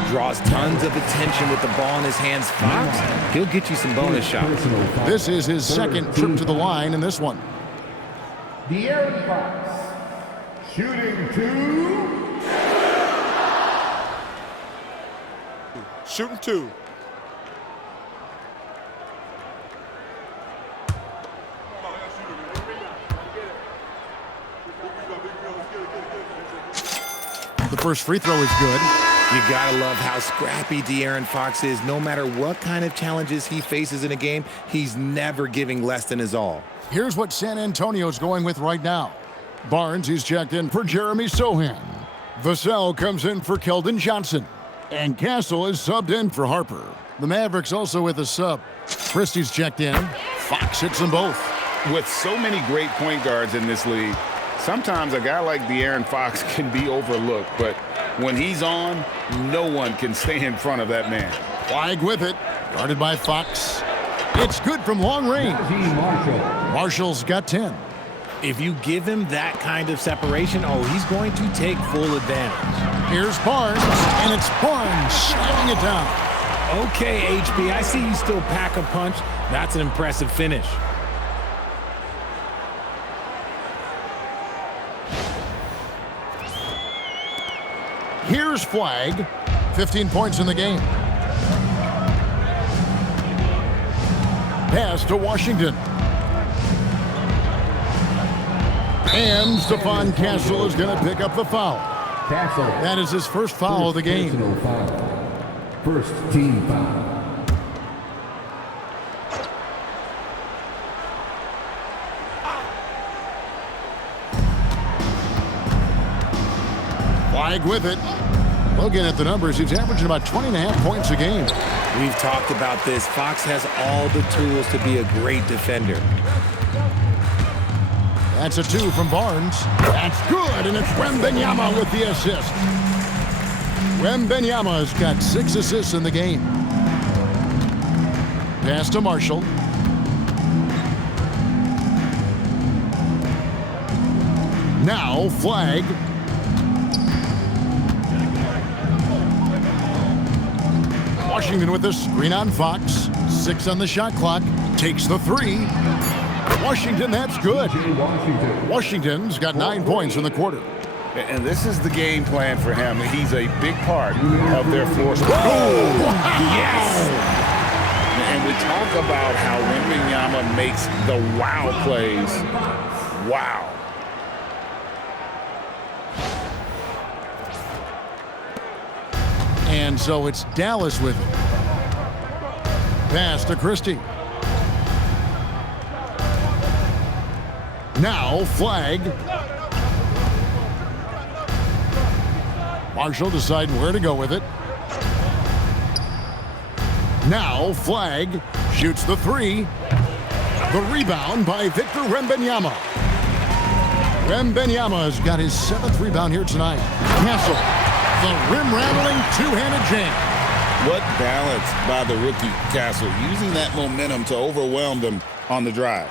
Draws tons of attention with the ball in his hands. Fox, he'll get you some bonus shots. This is his second trip to the line in this one. De'Aaron Fox, shooting 2. Shooting 2. The first free throw is good. You gotta love how scrappy De'Aaron Fox is. No matter what kind of challenges he faces in a game, he's never giving less than his all. Here's what San Antonio's going with right now. Barnes, he's checked in for Jeremy Sohan. Vassell comes in for Keldon Johnson. And Castle is subbed in for Harper. The Mavericks also with a sub. Christie's checked in. Fox hits them both. With so many great point guards in this league, sometimes a guy like De'Aaron Fox can be overlooked, but when he's on, no one can stay in front of that man. Flagg with it, guarded by Fox. It's good from long range. Marshall's got 10. If you give him that kind of separation, he's going to take full advantage. Here's Barnes, and it's Barnes slamming it down. Okay, HB, I see you still pack a punch. That's an impressive finish. Here's Flagg, 15 points in the game. Pass to Washington. And Stephon Castle is going to pick up the foul. Castle. That is his first foul of the game. Foul. First team foul. Flagg with it. Looking at the numbers, he's averaging about 20.5 points a game. We've talked about this. Fox has all the tools to be a great defender. That's a 2 from Barnes. That's good, and it's Wembanyama with the assist. Wembanyama's got 6 assists in the game. Pass to Marshall. Now Flagg. Washington with the screen on Fox. 6 on the shot clock. Takes the 3. Washington, that's good. Washington's got 9 points in the quarter. And this is the game plan for him. He's a big part of their force. Yes! And we talk about how Wembanyama makes the wow plays. Wow. And so it's Dallas with it. Pass to Christie. Now Flagg. Marshall deciding where to go with it. Now Flagg shoots the 3. The rebound by Victor Wembanyama. Wembanyama's got his 7th rebound here tonight. Castle, the rim-rattling two-handed jam. What balance by the rookie Castle, using that momentum to overwhelm them on the drive.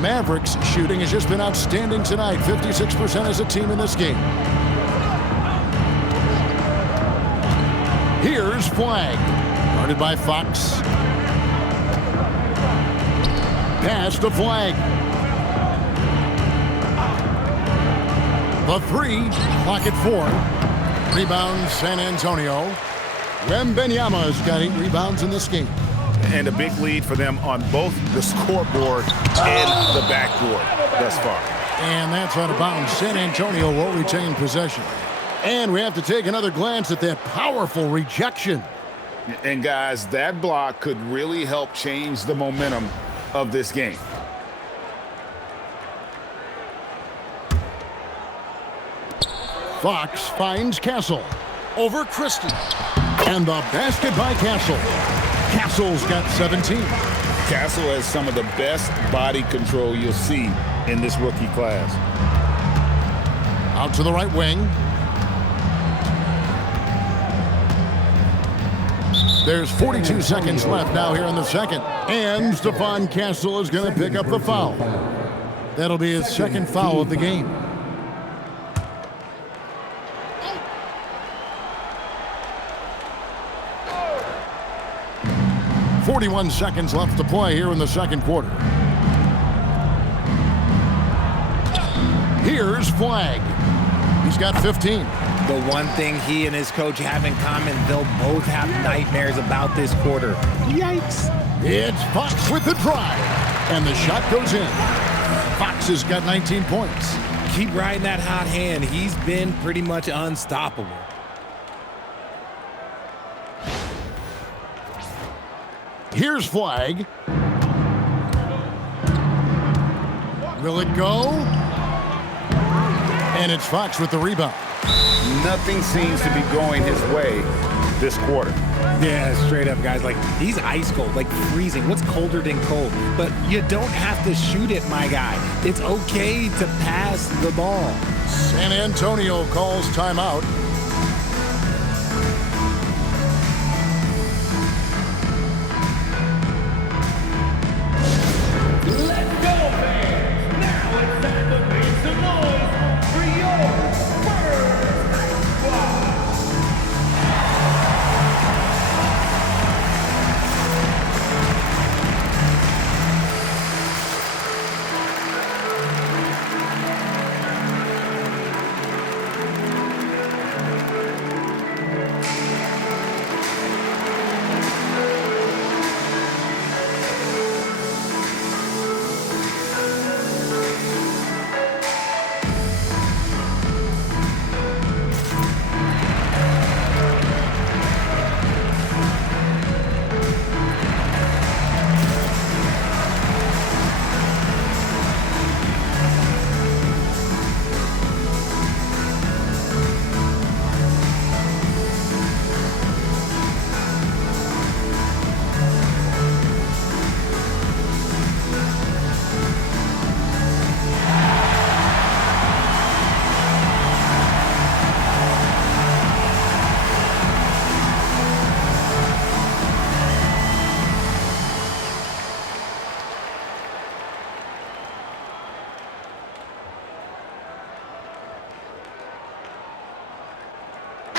Mavericks shooting has just been outstanding tonight. 56% as a team in this game. Here's Flagg, guarded by Fox. Pass to Flagg. The 3, clock at 4. Rebound San Antonio. Wembanyama's got 8 rebounds in this game. And a big lead for them on both the scoreboard and the backboard thus far. And that's out of bounds. San Antonio will retain possession. And we have to take another glance at that powerful rejection. And guys, that block could really help change the momentum of this game. Fox finds Castle over Christie. And the basket by Castle. Castle's got 17. Castle has some of the best body control you'll see in this rookie class. Out to the right wing. There's 42 seconds left now here in the second. And Stephon Castle is going to pick up the foul. That'll be his second foul of the game. .41 seconds left to play here in the second quarter. Here's Flagg. He's got 15. The one thing he and his coach have in common, they'll both have nightmares about this quarter. Yikes. It's Fox with the drive. And the shot goes in. Fox has got 19 points. Keep riding that hot hand. He's been pretty much unstoppable. Here's Flagg. Will it go? And it's Fox with the rebound. Nothing seems to be going his way this quarter. Yeah, straight up, guys. Like, he's ice cold, like freezing. What's colder than cold? But you don't have to shoot it, my guy. It's okay to pass the ball. San Antonio calls timeout. Let's go, fans! Now it's time to make some noise for your Spurs squad!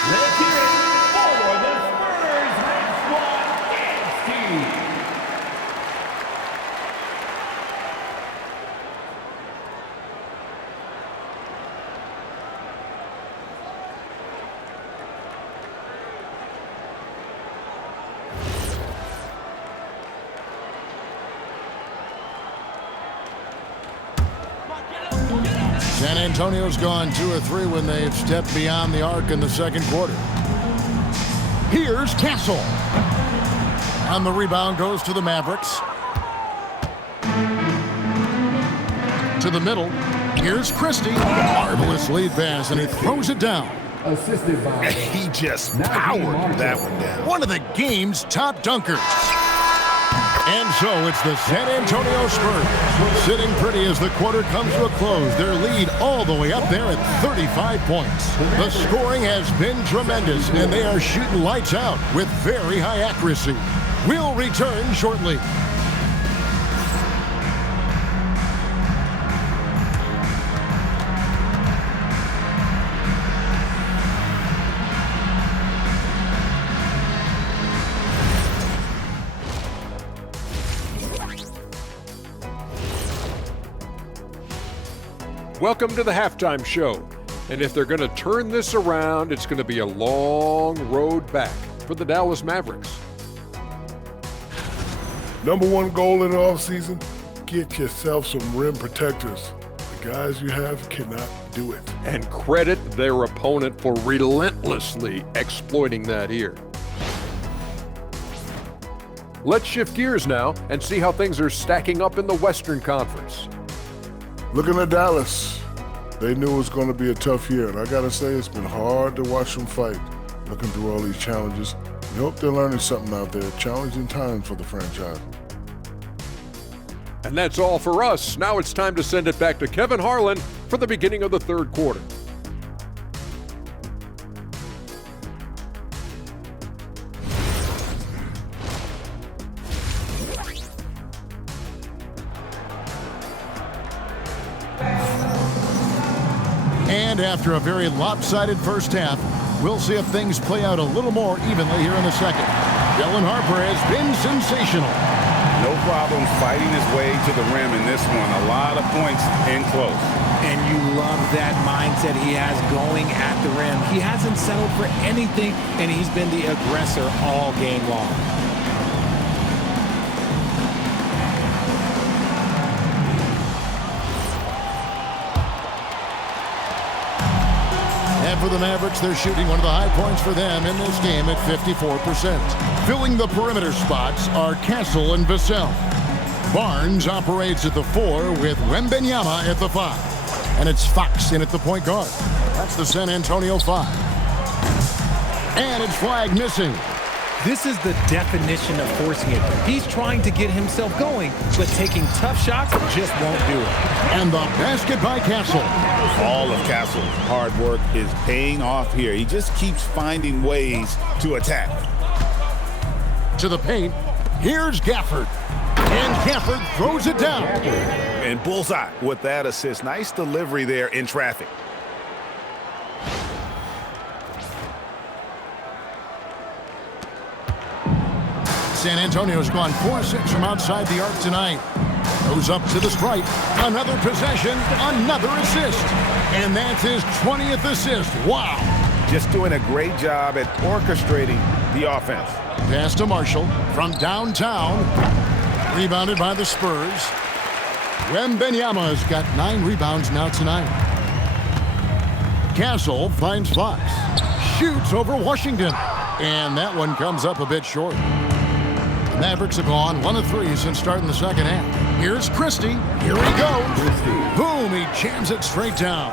Let's hear it for the Spurs Red Squad dance team! San Antonio's gone 2 of 3 when they've stepped beyond the arc in the second quarter. Here's Castle. On the rebound goes to the Mavericks. To the middle. Here's Christie. Marvelous lead pass, and he throws it down. Assisted by... He just powered that one down. One of the game's top dunkers. And so it's the San Antonio Spurs sitting pretty as the quarter comes to a close. Their lead all the way up there at 35 points. The scoring has been tremendous, and they are shooting lights out with very high accuracy. We'll return shortly. Welcome to the halftime show. And if they're going to turn this around, it's going to be a long road back for the Dallas Mavericks. Number one goal in the offseason, get yourself some rim protectors. The guys you have cannot do it. And credit their opponent for relentlessly exploiting that here. Let's shift gears now and see how things are stacking up in the Western Conference. Looking at Dallas, they knew it was going to be a tough year, and I got to say it's been hard to watch them fight, looking through all these challenges. We hope they're learning something out there. Challenging times for the franchise. And that's all for us. Now it's time to send it back to Kevin Harlan for the beginning of the third quarter. And after a very lopsided first half, we'll see if things play out a little more evenly here in the second. Dylan Harper has been sensational. No problems fighting his way to the rim in this one. A lot of points in close. And you love that mindset he has going at the rim. He hasn't settled for anything, and he's been the aggressor all game long. And for the Mavericks, they're shooting one of the high points for them in this game at 54%. Filling the perimeter spots are Castle and Vassell. Barnes operates at the 4 with Wembanyama at the 5. And it's Fox in at the point guard. That's the San Antonio 5. And it's Flagg missing. This is the definition of forcing it. He's trying to get himself going, but taking tough shots just won't do it. And the basket by Castle. All of Castle's hard work is paying off here. He just keeps finding ways to attack. To the paint, here's Gafford. And Gafford throws it down. And bullseye with that assist. Nice delivery there in traffic. San Antonio's gone 4-6 from outside the arc tonight. Goes up to the stripe. Another possession, another assist. And that's his 20th assist. Wow. Just doing a great job at orchestrating the offense. Pass to Marshall from downtown. Rebounded by the Spurs. Wembanyama's got 9 rebounds now tonight. Castle finds Fox. Shoots over Washington. And that one comes up a bit short. The Mavericks have gone 1 of 3 since starting the second half. Here's Christie. Here he goes. Boom, he jams it straight down.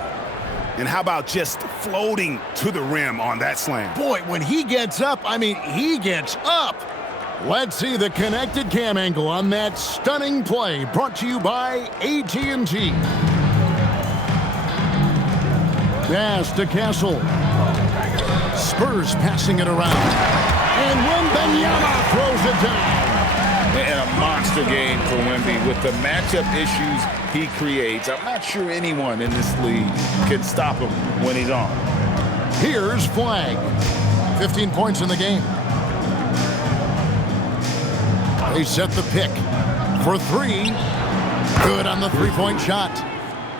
And how about just floating to the rim on that slam? Boy, when he gets up, I mean, he gets up. Let's see the connected cam angle on that stunning play, brought to you by AT&T. Pass to Castle. Spurs passing it around. And Wembanyama throws it down. And a monster game for Wemby with the matchup issues he creates. I'm not sure anyone in this league can stop him when he's on. Here's Flagg. 15 points in the game. They set the pick for 3. Good on the three-point shot.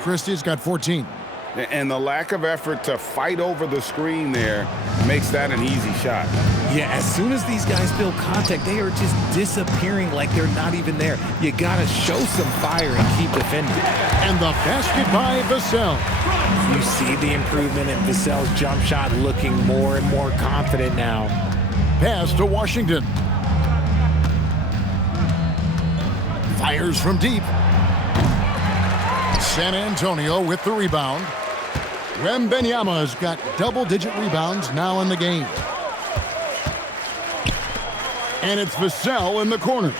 Christie's got 14. And the lack of effort to fight over the screen there makes that an easy shot. Yeah, as soon as these guys feel contact, they are just disappearing like they're not even there. You got to show some fire and keep defending. And the basket by Vassell. You see the improvement in Vassell's jump shot, looking more and more confident now. Pass to Washington. Fires from deep. San Antonio with the rebound. Wembanyama's got double-digit rebounds now in the game. And it's Vassell in the corner.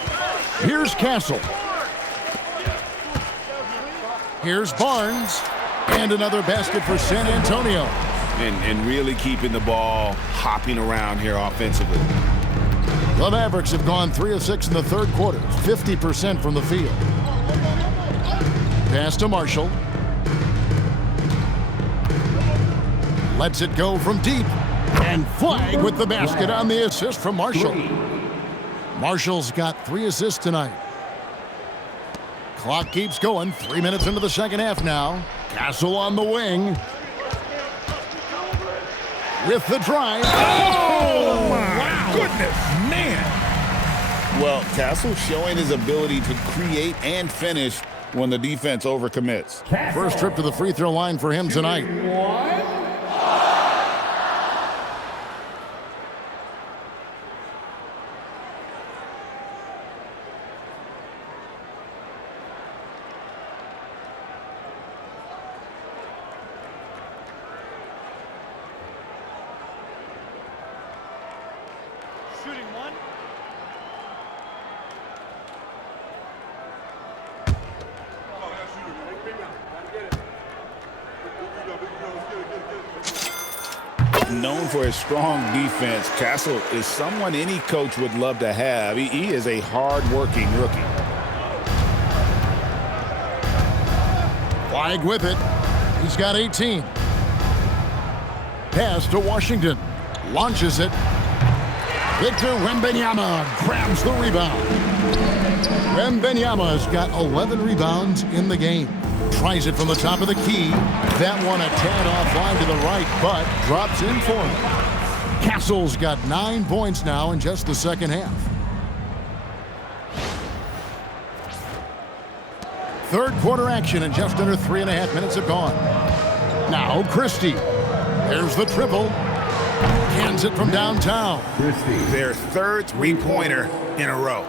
Here's Castle. Here's Barnes. And another basket for San Antonio. And really keeping the ball hopping around here offensively. The Mavericks have gone 3 of 6 in the third quarter, 50% from the field. Pass to Marshall. Lets it go from deep. And Flagg with the basket on the assist from Marshall. Marshall's got 3 assists tonight. Clock keeps going. 3 minutes into the second half now. Castle on the wing. With the drive. Oh, my goodness. Man. Well, Castle showing his ability to create and finish when the defense overcommits. First trip to the free throw line for him tonight. Shooting 1. Known for his strong defense, Castle is someone any coach would love to have. He is a hard-working rookie. Flagg with it. He's got 18. Pass to Washington. Launches it. Victor Wembanyama grabs the rebound. Wembanyama's got 11 rebounds in the game. Tries it from the top of the key. That one a tad offline to the right, but drops in for him. Castle's got 9 points now in just the second half. Third quarter action and just under 3.5 minutes have gone. Now Christie. There's the triple. Cans it from downtown. Their third three-pointer in a row.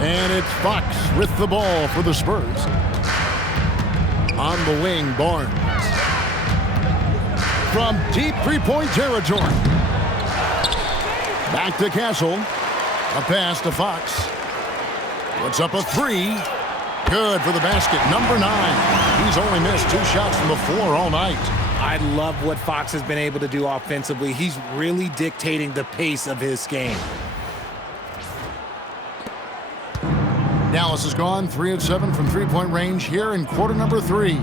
And it's Fox with the ball for the Spurs. On the wing, Barnes. From deep three-point territory. Back to Castle. A pass to Fox. Puts up a three. Good for the basket. Number 9. He's only missed 2 shots from the floor all night. I love what Fox has been able to do offensively. He's really dictating the pace of his game. Dallas has gone 3 of 7 from three-point range here in quarter number 3.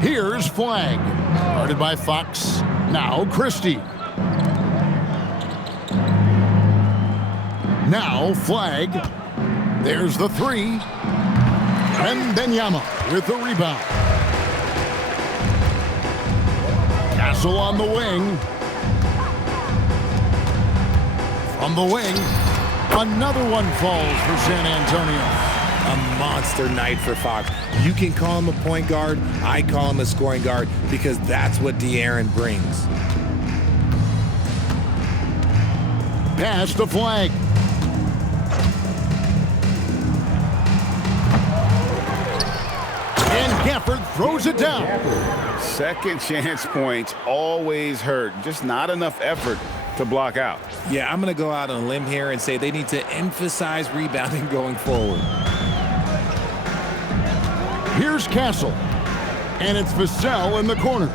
Here's Flagg. Guarded by Fox. Now Christie. Now Flagg. There's the 3. And Benyama with the rebound. Castle on the wing. From the wing, another one falls for San Antonio. A monster night for Fox. You can call him a point guard. I call him a scoring guard because that's what De'Aaron brings. Pass to Flagg. And Gafford throws it down. Second chance points always hurt. Just not enough effort to block out. Yeah, I'm going to go out on a limb here and say they need to emphasize rebounding going forward. Here's Castle. And it's Vassell in the corner.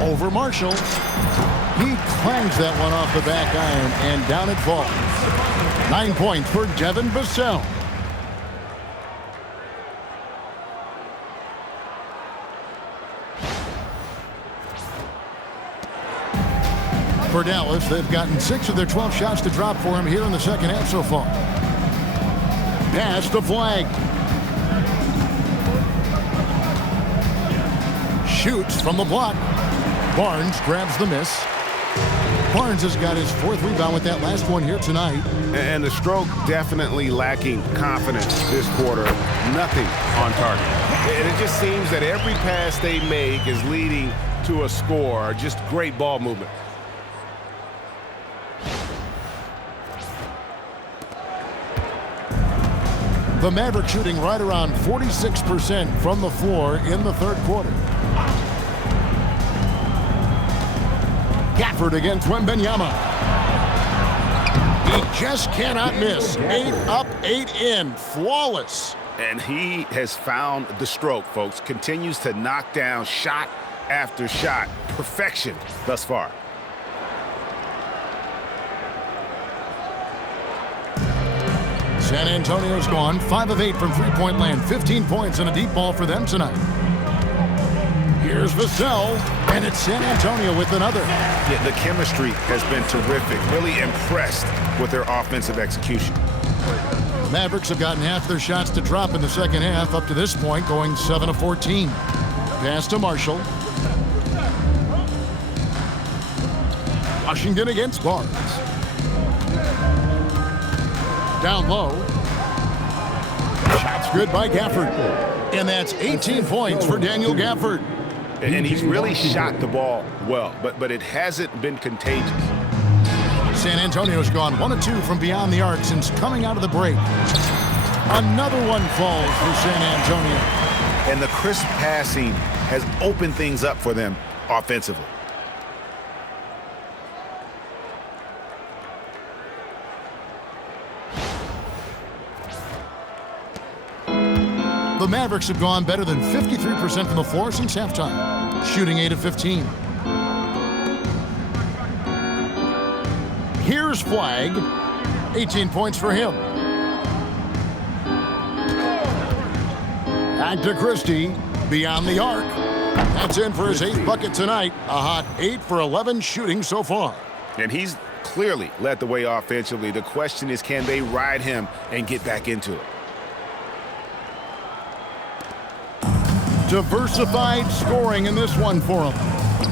Over Marshall. He clangs that one off the back iron, and down it falls. 9 points for Devin Vassell. For Dallas, they've gotten 6 of their 12 shots to drop for him here in the second half so far. Pass to Flagg. Shoots from the block. Barnes grabs the miss. Barnes has got his 4th rebound with that last one here tonight. And the stroke definitely lacking confidence this quarter. Nothing on target. And it just seems that every pass they make is leading to a score. Just great ball movement. The Mavericks shooting right around 46% from the floor in the third quarter. Gafford against Wembanyama. He just cannot miss. 8 up, 8 in. Flawless. And he has found the stroke, folks. Continues to knock down shot after shot. Perfection thus far. San Antonio's gone 5 of 8 from three-point land. 15 points and a deep ball for them tonight. Here's Vassell, and it's San Antonio with another. Yeah, the chemistry has been terrific. Really impressed with their offensive execution. Mavericks have gotten half their shots to drop in the second half up to this point, going 7 of 14. Pass to Marshall. Washington against Barnes. Down low. Shots good by Gafford. And that's 18 points for Daniel Gafford. And he's really shot the ball well, but it hasn't been contagious. San Antonio's gone 1 of 2 from beyond the arc since coming out of the break. Another one falls for San Antonio. And the crisp passing has opened things up for them offensively. The Mavericks have gone better than 53% from the floor since halftime, shooting 8 of 15. Here's Flagg. 18 points for him. Back to Christie. Beyond the arc. That's in for his 8th bucket tonight. A hot 8 for 11 shooting so far. And he's clearly led the way offensively. The question is, can they ride him and get back into it? Diversified scoring in this one for him.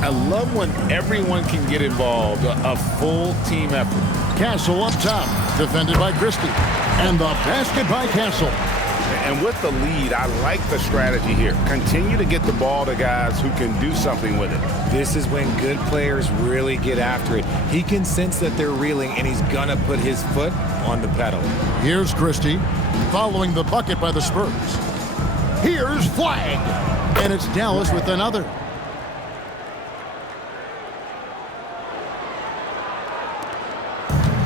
I love when everyone can get involved, a full team effort. Castle up top, defended by Christie. And the basket by Castle. And with the lead, I like the strategy here. Continue to get the ball to guys who can do something with it. This is when good players really get after it. He can sense that they're reeling, and he's gonna put his foot on the pedal. Here's Christie. following the bucket by the Spurs. Here's Flagg, and it's Dallas with another.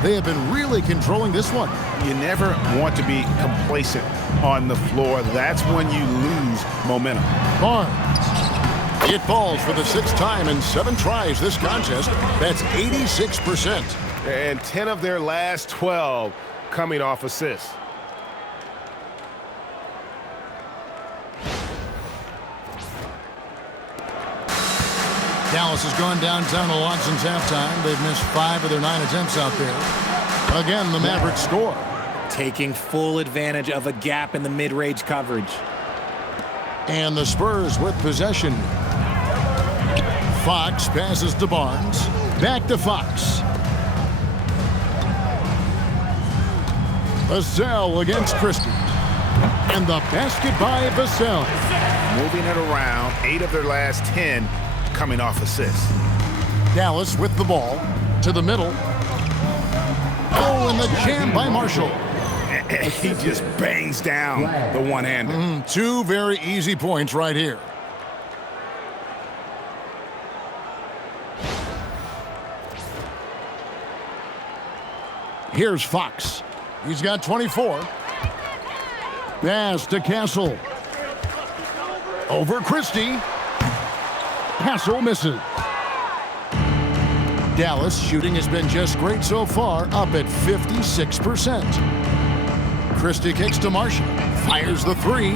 They have been really controlling this one. You never want to be complacent on the floor. That's when you lose momentum. Barnes. It falls for the 6th time in 7 tries this contest. That's 86%. And 10 of their last 12 coming off assists. Dallas has gone downtown a lot since halftime. They've missed 5 of their 9 attempts out there. Again, the Mavericks score. Taking full advantage of a gap in the mid-range coverage. And the Spurs with possession. Fox passes to Barnes. Back to Fox. Vassell against Christie. And the basket by Vassell. Moving it around, 8 of their last 10 coming off assists. Dallas with the ball to the middle. Oh, and the jam by Marshall. He just bangs down the one-hander. 2 very easy points right here. Here's Fox. He's got 24. Pass to Castle. Over Christie. Castle misses. Dallas shooting has been just great so far, up at 56%. Christie kicks to Marshall. Fires the 3.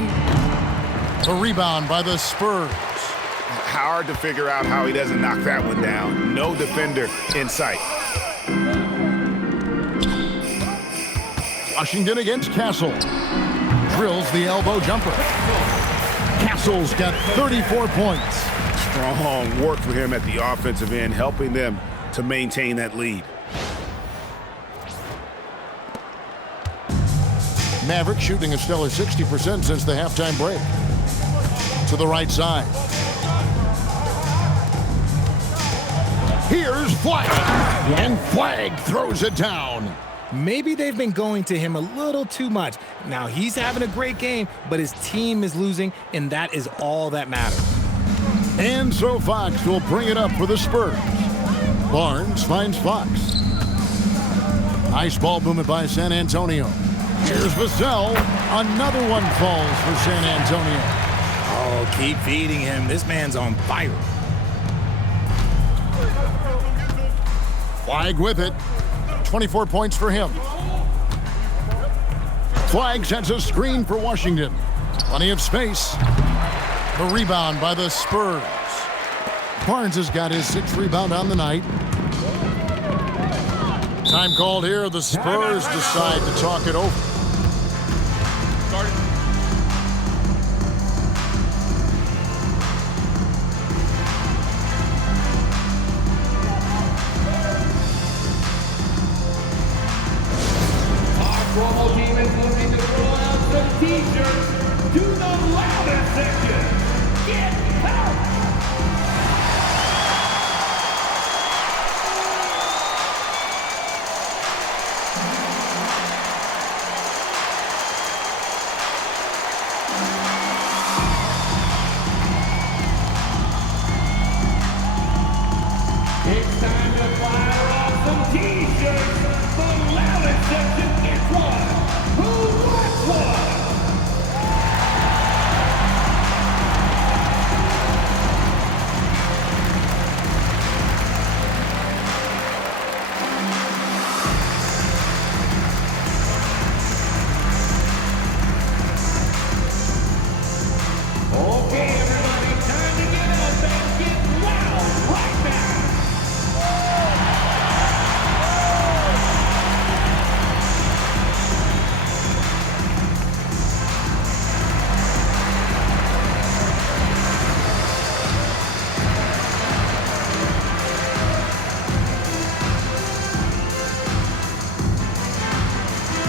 A rebound by the Spurs. Hard to figure out how he doesn't knock that one down. No defender in sight. Washington against Castle. Drills the elbow jumper. Castle's got 34 points. Strong work for him at the offensive end, helping them to maintain that lead. Mavericks shooting a stellar 60% since the halftime break. To the right side. Here's Flagg. And Flagg throws it down. Maybe they've been going to him a little too much. Now he's having a great game, but his team is losing, and that is all that matters. And so Fox will bring it up for the Spurs. Barnes finds Fox. Nice ball movement by San Antonio. Here's Vassell. Another one falls for San Antonio. Oh, keep feeding him. This man's on fire. Flagg with it. 24 points for him. Flagg sets a screen for Washington. Plenty of space. The rebound by the Spurs. Barnes has got his 6th rebound on the night. Time called here. The Spurs decide to talk it over. Promo team is looking to throw out some t-shirts to the louder section. Get out! It's time to fire off some t-shirts. The louder section gets one. Who wants one? Okay, everybody, time to get up and get loud right now.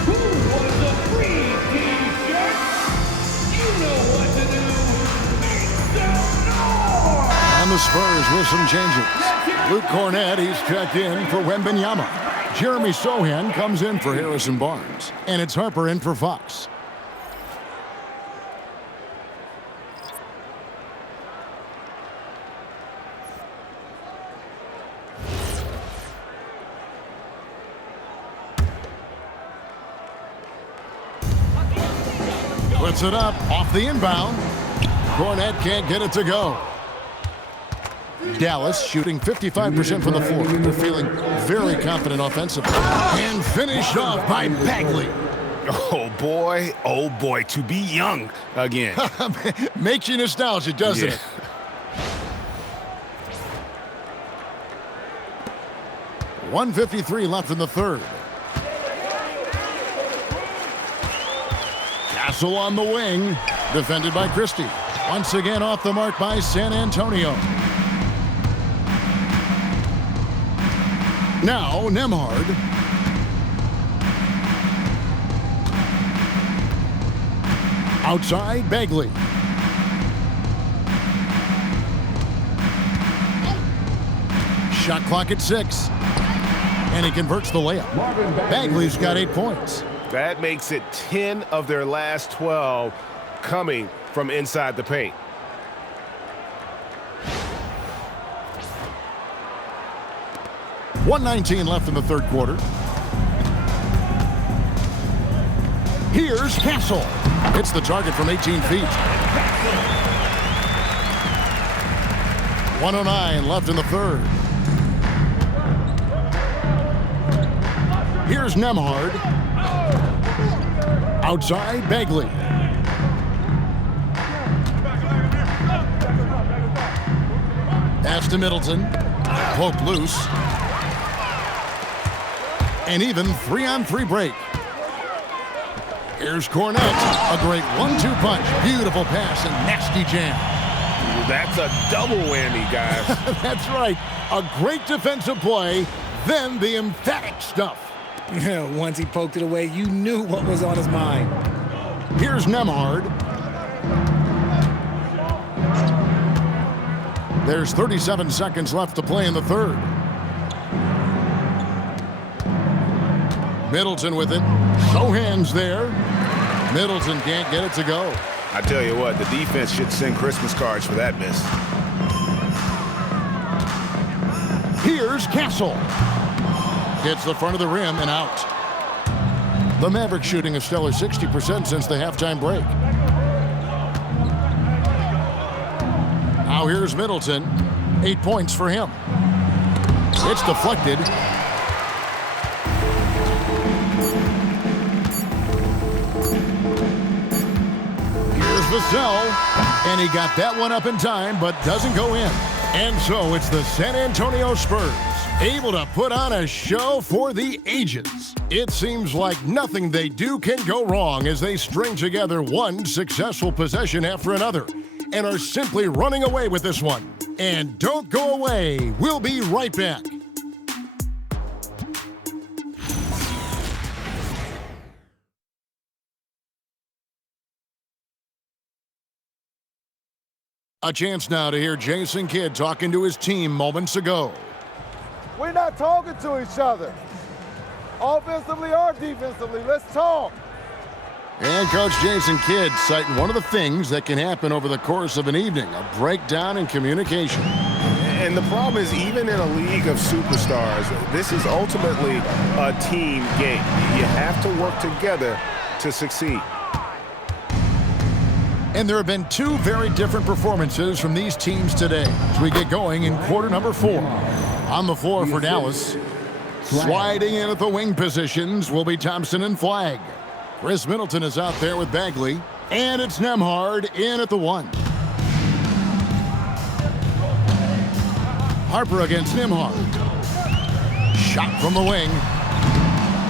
Who wants a free t-shirt? You know what to do. Make some noise! And the Spurs with some changes. Luke Cornett, he's checked in for Wembanyama. Jeremy Sohan comes in for Harrison Barnes. And it's Harper in for Fox. Puts it up off the inbound. Cornette can't get it to go. Dallas shooting 55% from the floor. They're feeling very confident offensively. And finished off by Bagley. Oh boy, to be young again. Makes you nostalgic, doesn't it? 1:53 left in the third. Castle on the wing, defended by Christie. Once again off the mark by San Antonio. Now Nembhard. Outside Bagley. Shot clock at 6. And he converts the layup. Bagley's got 8 points. That makes it 10 of their last 12 coming from inside the paint. .119 left in the third quarter. Here's Castle. Hits the target from 18 feet. 109 left in the third. Here's Nembhard. Outside Bagley. Pass to Middleton. Poke loose. And even 3-on-3 break. Here's Cornette. A great 1-2 punch. Beautiful pass and nasty jam. That's a double whammy, guys. That's right. A great defensive play, then the emphatic stuff. Once he poked it away, you knew what was on his mind. Here's Nembhard. There's 37 seconds left to play in the third. Middleton with it. Sohan's there. Middleton can't get it to go. I tell you what, the defense should send Christmas cards for that miss. Here's Castle. Hits the front of the rim and out. The Mavericks shooting a stellar 60% since the halftime break. Now here's Middleton. 8 points for him. It's deflected. Here's Vassell. And he got that one up in time, but doesn't go in. And so it's the San Antonio Spurs, able to put on a show for the ages. It seems like nothing they do can go wrong as they string together one successful possession after another and are simply running away with this one. And don't go away. We'll be right back. A chance now to hear Jason Kidd talking to his team moments ago. We're not talking to each other, offensively or defensively. Let's talk. And Coach Jason Kidd citing one of the things that can happen over the course of an evening, a breakdown in communication. And the problem is, even in a league of superstars, this is ultimately a team game. You have to work together to succeed. And there have been two very different performances from these teams today as we get going in quarter number 4. On the floor for Dallas, sliding in at the wing positions will be Thompson and Flagg. Chris Middleton is out there with Bagley, and it's Nembhard in at the 1. Harper against Nembhard. Shot from the wing.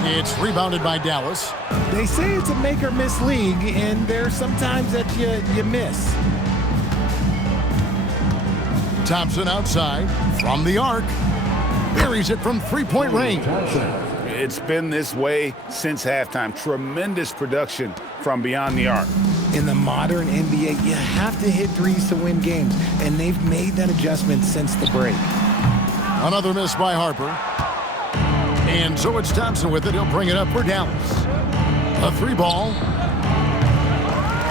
It's rebounded by Dallas. They say it's a make-or-miss league, and there's sometimes that you miss. Thompson outside from the arc. Buries it from three-point range. It's been this way since halftime. Tremendous production from beyond the arc. In the modern NBA, you have to hit threes to win games, and they've made that adjustment since the break. Another miss by Harper. And so it's Thompson with it. He'll bring it up for Dallas. A 3-ball.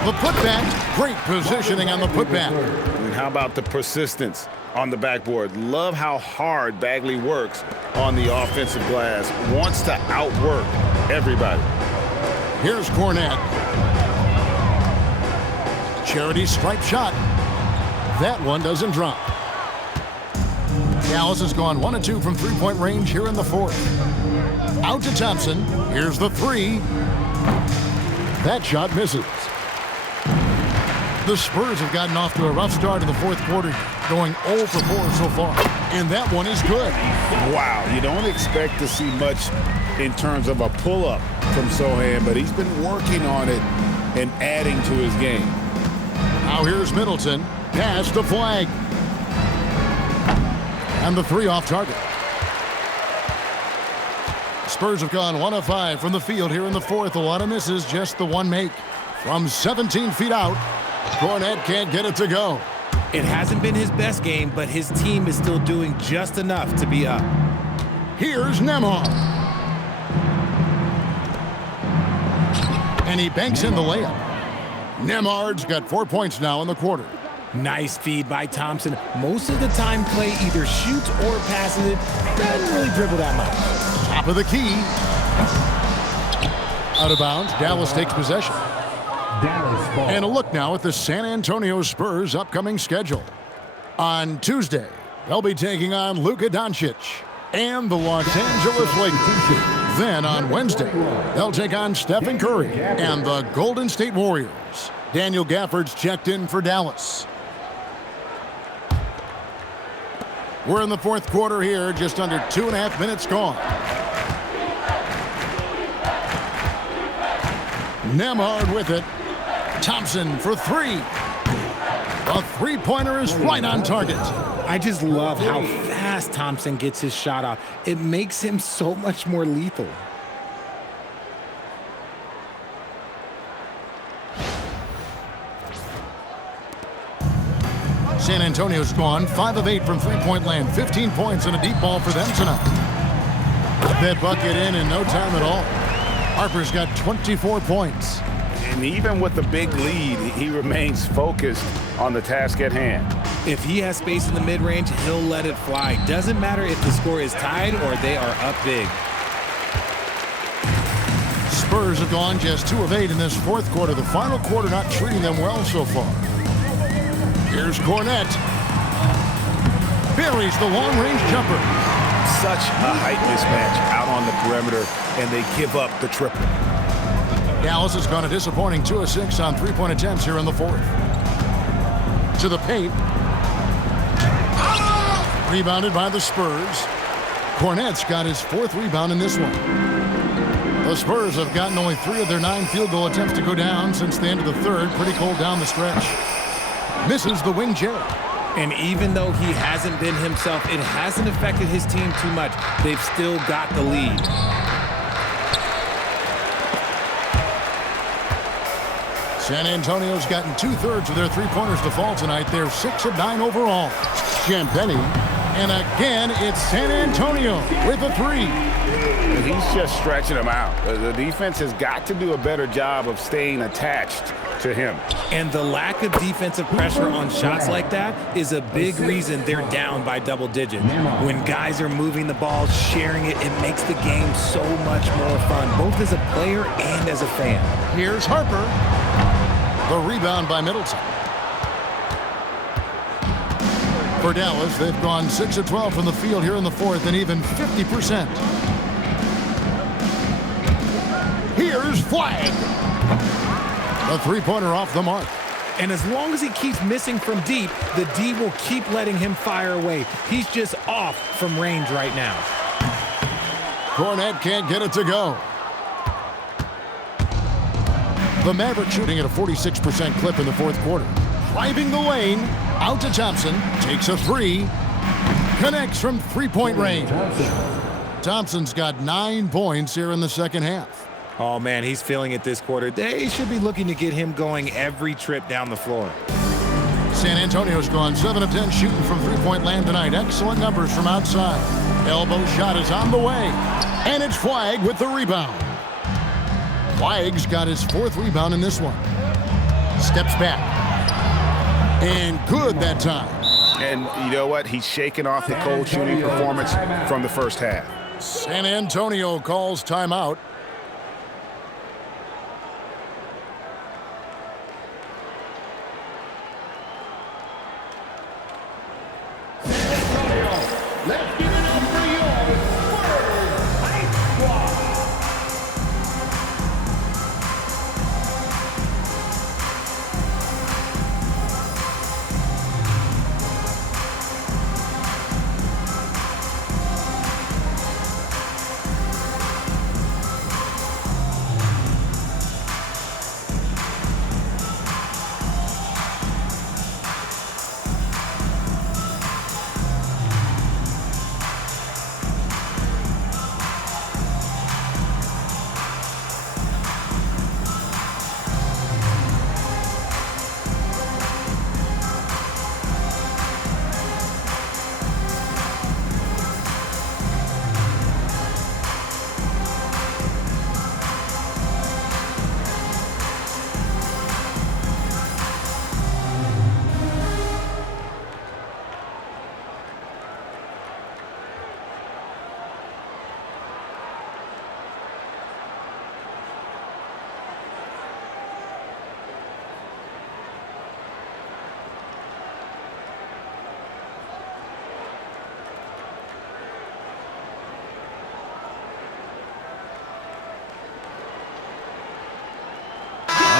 The putback. Great positioning on the putback. And how about the persistence on the backboard? Love how hard Bagley works on the offensive glass. Wants to outwork everybody. Here's Cornette. Charity stripe shot. That one doesn't drop. Dallas has gone 1 of 2 from three-point range here in the fourth. Out to Thompson. Here's the 3. That shot misses. The Spurs have gotten off to a rough start in the fourth quarter, going 0 for 4 so far. And that one is good. Wow, you don't expect to see much in terms of a pull-up from Sohan, but he's been working on it and adding to his game. Now here's Middleton. Pass to Flagg. And the 3 off target. Spurs have gone 1 of 5 from the field here in the fourth. A lot of misses, just the 1 make. From 17 feet out, Cornette can't get it to go. It hasn't been his best game, but his team is still doing just enough to be up. Here's Nembhard. And he banks in the layup. Nembhard's got 4 points now in the quarter. Nice feed by Thompson. Most of the time, Clay either shoots or passes it. Doesn't really dribble that much. Top of the key. Out of bounds. Dallas takes possession. And a look now at the San Antonio Spurs' upcoming schedule. On Tuesday, they'll be taking on Luka Doncic and the Los Angeles Lakers. Then on Wednesday, they'll take on Stephen Curry and the Golden State Warriors. Daniel Gafford's checked in for Dallas. We're in the fourth quarter here, just under 2.5 minutes gone. Nembhard with it. Thompson for 3. A three-pointer is right on target. I just love how fast Thompson gets his shot off. It makes him so much more lethal. San Antonio's gone 5 of 8 from three-point land. 15 points and a deep ball for them tonight. That bucket in no time at all. Harper's got 24 points. And even with the big lead, he remains focused on the task at hand. If he has space in the mid-range, he'll let it fly. Doesn't matter if the score is tied or they are up big. Spurs have gone just 2 of 8 in this fourth quarter. The final quarter not treating them well so far. Here's Cornette. Buries the long-range jumper. Such a height mismatch out on the perimeter, and they give up the triple. Dallas has gone a disappointing 2 of 6 on three-point attempts here in the fourth. To the paint. Rebounded by the Spurs. Cornette's got his 4th rebound in this one. The Spurs have gotten only 3 of their 9 field goal attempts to go down since the end of the third. Pretty cold down the stretch. Misses the wing Jerry. And even though he hasn't been himself, it hasn't affected his team too much. They've still got the lead. San Antonio's gotten 2/3 of their three-pointers to fall tonight. They're 6 of 9 overall. Champagny. And again, it's San Antonio with a 3. He's just stretching them out. The defense has got to do a better job of staying attached to him. And the lack of defensive pressure on shots like that is a big reason they're down by double digits. When guys are moving the ball, sharing it, it makes the game so much more fun, both as a player and as a fan. Here's Harper. The rebound by Middleton. For Dallas, they've gone 6 of 12 from the field here in the fourth and even 50%. Here's Flagg. A three-pointer off the mark. And as long as he keeps missing from deep, the D will keep letting him fire away. He's just off from range right now. Cornette can't get it to go. The Mavericks shooting at a 46% clip in the fourth quarter. Driving the lane, out to Thompson, takes a 3, connects from three-point range. Thompson's got 9 points here in the second half. Oh, man, he's feeling it this quarter. They should be looking to get him going every trip down the floor. San Antonio's gone 7 of 10 shooting from three-point land tonight. Excellent numbers from outside. Elbow shot is on the way. And it's Flagg with the rebound. Flagg's got his 4th rebound in this one. Steps back. And good that time. And you know what? He's shaking off the cold shooting performance from the first half. San Antonio calls timeout. Let's give it up for your Spurs Ice Squad.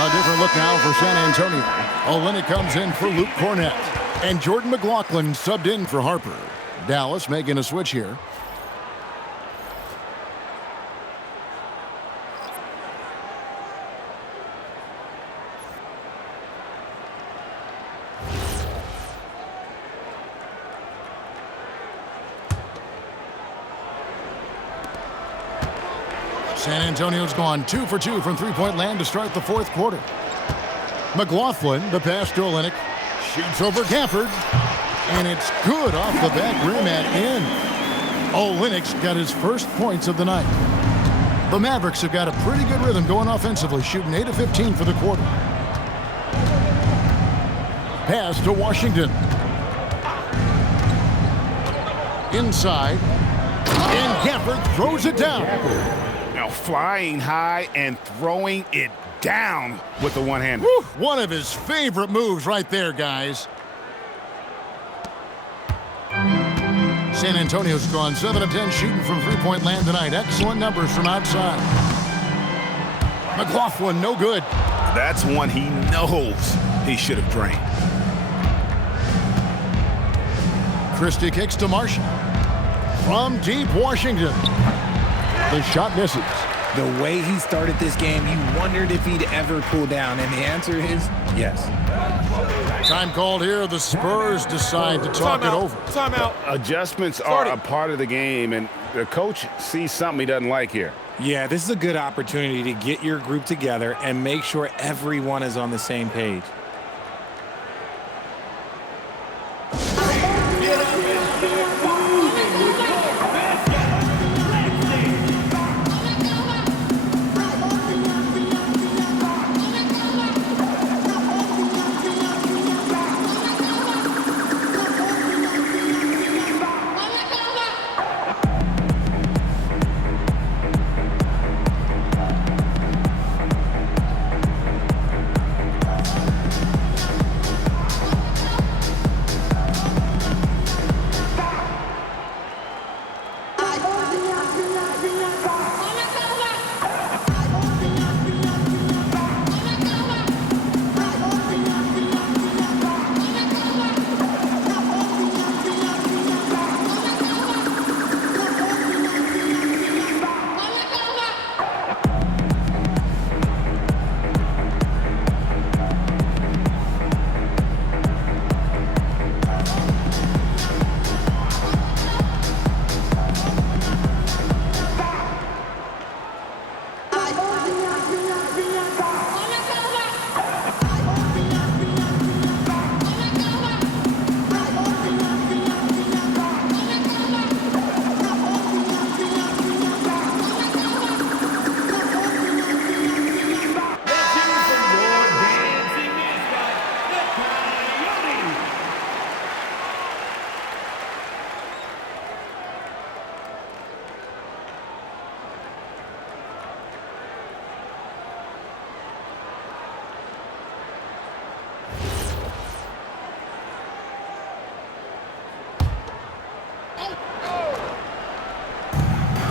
A different look now for San Antonio. Olynyk comes in for Luke Cornett. And Jordan McLaughlin subbed in for Harper. Dallas making a switch here. San Antonio's gone 2 for 2 from three-point land to start the 4th quarter. McLaughlin, the pass to Olynyk, shoots over Gafford, and it's good off the back rim and in. Olynyk's got his first points of the night. The Mavericks have got a pretty good rhythm going offensively, shooting 8 of 15 for the quarter. Pass to Washington. Inside, and Gafford throws it down. Now flying high and throwing it down with the one-hander. One of his favorite moves right there, guys. San Antonio's gone 7 of 10 shooting from three-point land tonight. Excellent numbers from outside. McLaughlin, no good. That's one he knows he should have drained. Christie kicks to Marshall. From deep Washington. The shot misses. The way he started this game, you wondered if he'd ever cool down, and the answer is yes. Time called here. The Spurs decide to talk it over. Timeout. Adjustments are a part of the game, and the coach sees something he doesn't like here. Yeah, this is a good opportunity to get your group together and make sure everyone is on the same page.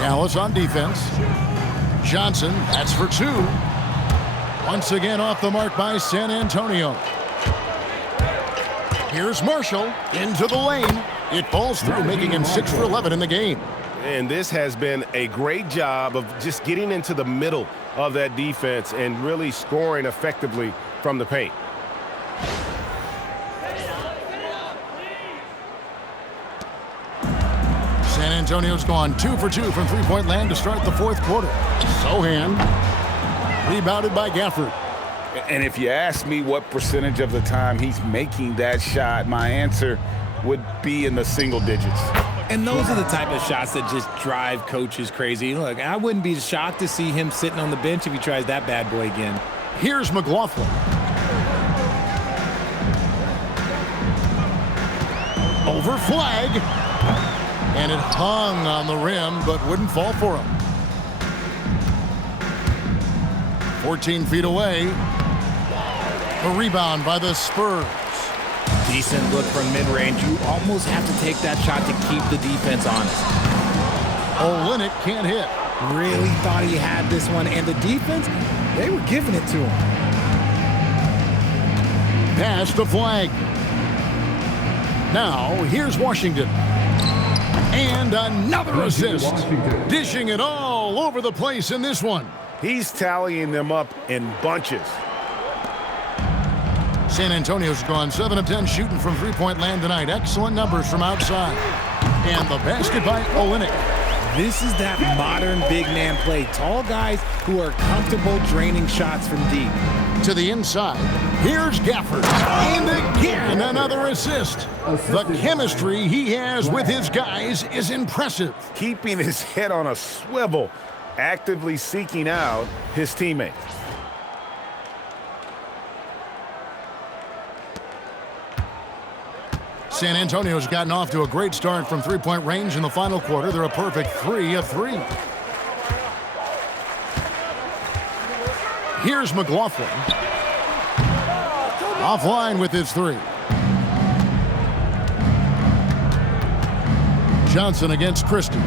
Dallas on defense. Johnson, that's for 2. Once again off the mark by San Antonio. Here's Marshall into the lane. It falls through, making him 6 for 11 in the game. And this has been a great job of just getting into the middle of that defense and really scoring effectively from the paint. San Antonio's gone 2 for 2 from three-point land to start the fourth quarter. Sohan rebounded by Gafford. And if you ask me what percentage of the time he's making that shot, my answer would be in the single digits. And those are the type of shots that just drive coaches crazy. Look, I wouldn't be shocked to see him sitting on the bench if he tries that bad boy again. Here's McLaughlin. Over Flagg. And it hung on the rim, but wouldn't fall for him. 14 feet away. The rebound by the Spurs. Decent look from mid-range. You almost have to take that shot to keep the defense honest. Olynyk can't hit. Really thought he had this one, and the defense, they were giving it to him. Pass to Flagg. Now, here's Washington. And another assist. Dishing it all over the place in this one. He's tallying them up in bunches. San Antonio's gone 7 of 10 shooting from three-point land tonight. Excellent numbers from outside. And the basket by Olynyk. This is that modern big man play. Tall guys who are comfortable draining shots from deep. To the inside. Here's Gafford. And again, another assist. The chemistry he has with his guys is impressive. Keeping his head on a swivel, actively seeking out his teammates. San Antonio's gotten off to a great start from three-point range in the final quarter. They're a perfect 3 of 3. Here's McLaughlin. Offline with his 3. Johnson against Christie.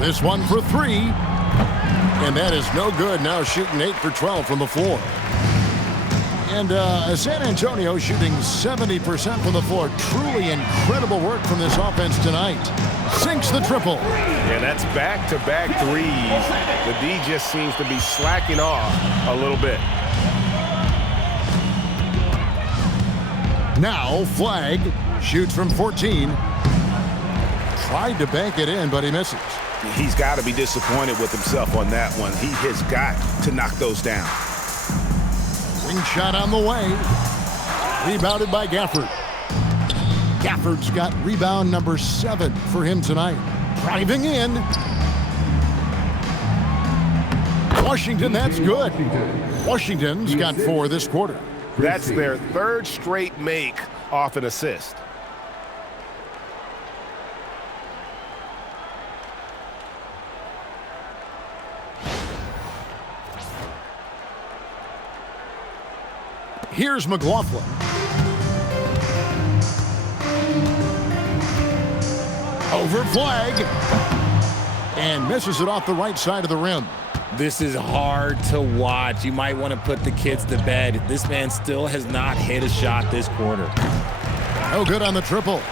This one for 3. And that is no good. Now shooting 8 for 12 from the floor. And San Antonio shooting 70% from the floor. Truly incredible work from this offense tonight. Sinks the triple. Yeah, that's back-to-back threes. The D just seems to be slacking off a little bit. Now Flagg shoots from 14. Tried to bank it in, but he misses. He's got to be disappointed with himself on that one. He has got to knock those down. Wing shot on the way. Rebounded by Gafford. Gafford's got rebound number 7 for him tonight. Driving in. Washington, that's good. Washington's got 4 this quarter. That's their 3rd straight make off an assist. Here's McLaughlin. Over Flagg. And misses it off the right side of the rim. This is hard to watch. You might want to put the kids to bed. This man still has not hit a shot this quarter. No good on the triple.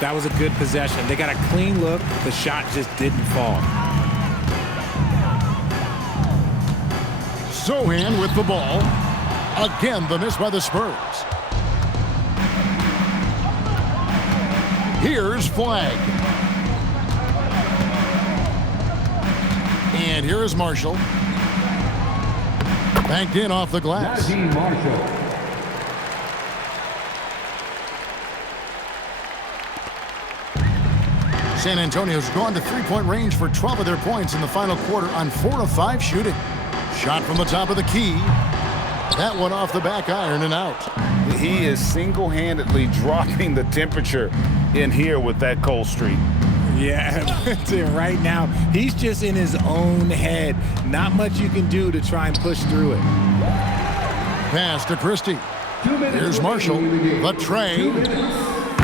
That was a good possession. They got a clean look. The shot just didn't fall. Sohan with the ball. Again, the miss by the Spurs. Here's Flagg. And here is Marshall. Banked in off the glass. San Antonio's gone to three-point range for 12 of their points in the final quarter on 4 of 5 shooting. Shot from the top of the key. That one off the back iron and out. He is single-handedly dropping the temperature in here with that cold streak. Yeah, right now, he's just in his own head. Not much you can do to try and push through it. Pass to Christie. Here's Marshall. The tray.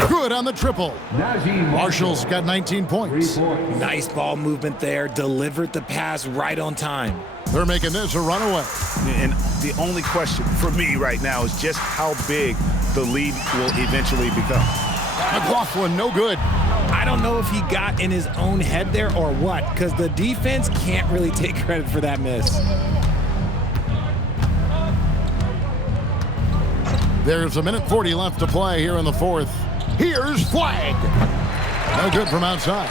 Good on the triple. Marshall's got 19 points. Nice ball movement there. Delivered the pass right on time. They're making this a runaway. And the only question for me right now is just how big the lead will eventually become. McLaughlin, no good. I don't know if he got in his own head there or what, because the defense can't really take credit for that miss. There's a minute 40 left to play here in the fourth. Here's Flagg. No good from outside.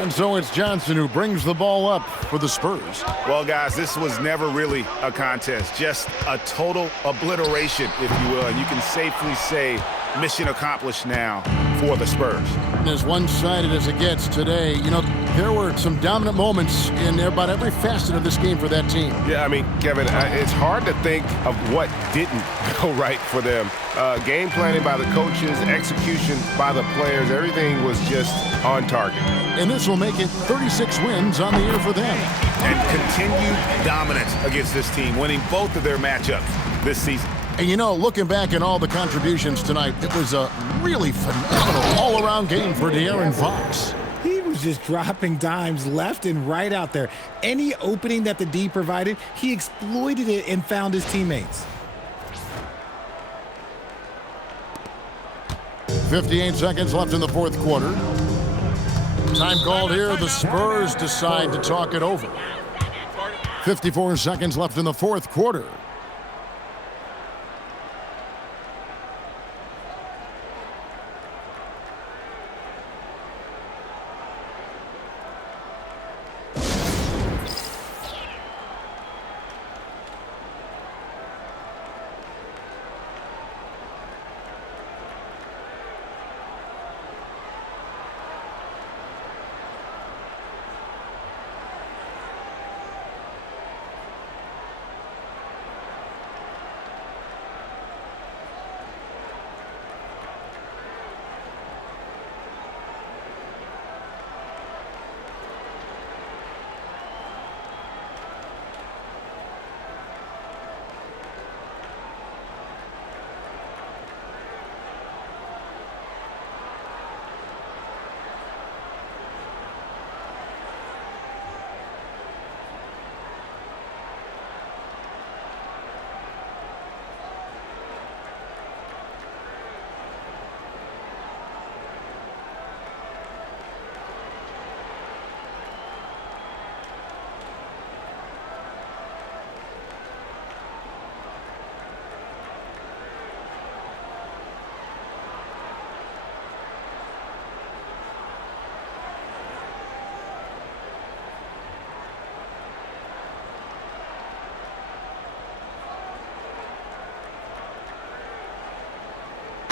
And so it's Johnson who brings the ball up for the Spurs. Well, guys, this was never really a contest, just a total obliteration, if you will. And you can safely say mission accomplished now for the Spurs. As one-sided as it gets today, you know, there were some dominant moments in about every facet of this game for that team. Yeah, I mean, Kevin, it's hard to think of what didn't go right for them. Game planning by the coaches, execution by the players, everything was just on target. And this will make it 36 wins on the year for them. And continued dominance against this team, winning both of their matchups this season. And you know, looking back at all the contributions tonight, it was a really phenomenal all-around game for De'Aaron Fox. He was just dropping dimes left and right out there. Any opening that the D provided, he exploited it and found his teammates. 58 seconds left in the fourth quarter. Time called here. The Spurs decide to talk it over. 54 seconds left in the fourth quarter.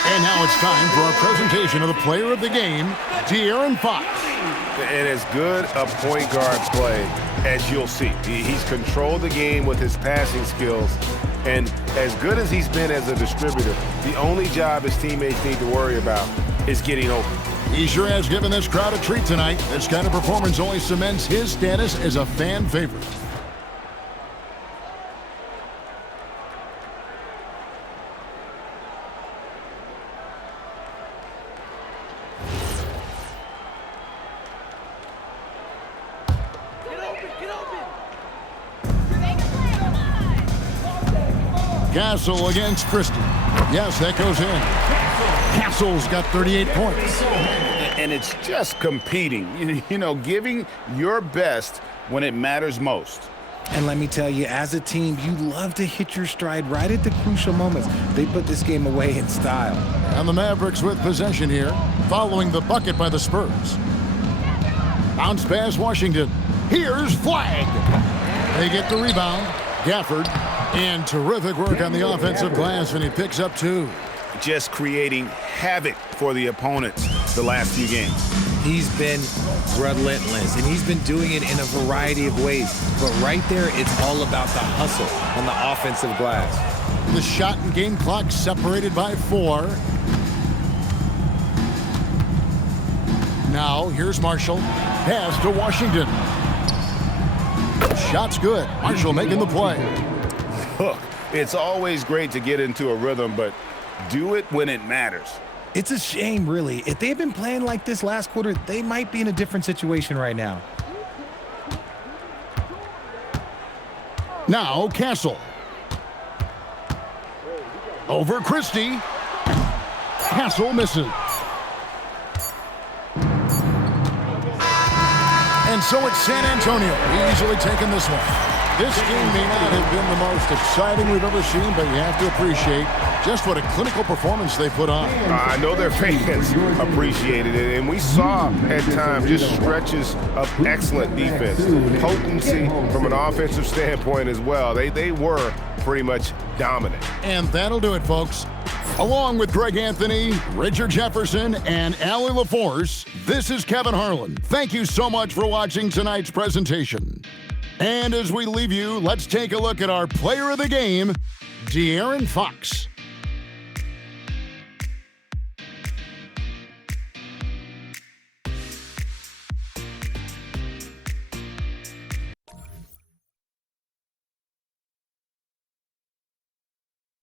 And now it's time for our presentation of the player of the game, De'Aaron Fox. And as good a point guard play as you'll see. He's controlled the game with his passing skills. And as good as he's been as a distributor, the only job his teammates need to worry about is getting open. He sure has given this crowd a treat tonight. This kind of performance only cements his status as a fan favorite. Castle against Christie. Yes, that goes in. Castle's got 38 points. And it's just competing, you know, giving your best when it matters most. And let me tell you, as a team, you love to hit your stride right at the crucial moments. They put this game away in style. And the Mavericks with possession here, following the bucket by the Spurs. Bounce pass Washington. Here's Flagg. They get the rebound. Gafford. And terrific work on the offensive glass, and he picks up 2. Just creating havoc for the opponents the last few games. He's been relentless, and he's been doing it in a variety of ways. But right there, it's all about the hustle on the offensive glass. The shot and game clock separated by 4. Now, here's Marshall. Pass to Washington. Shot's good. Marshall making the play. Look, it's always great to get into a rhythm, but Do it when it matters. It's a shame, really. If they've been playing like this last quarter, they might be in a different situation right now. Now Castle. Over Christie. Castle misses. And so it's San Antonio easily taking this one. This game may not have been the most exciting we've ever seen, but you have to appreciate just what a clinical performance they put on. I know their fans appreciated it, and we saw at times just stretches of excellent defense. Potency from an offensive standpoint as well. They were pretty much dominant. And that'll do it, folks. Along with Greg Anthony, Richard Jefferson, and Allie LaForce, this is Kevin Harlan. Thank you so much for watching tonight's presentation. And as we leave you, let's take a look at our player of the game, De'Aaron Fox.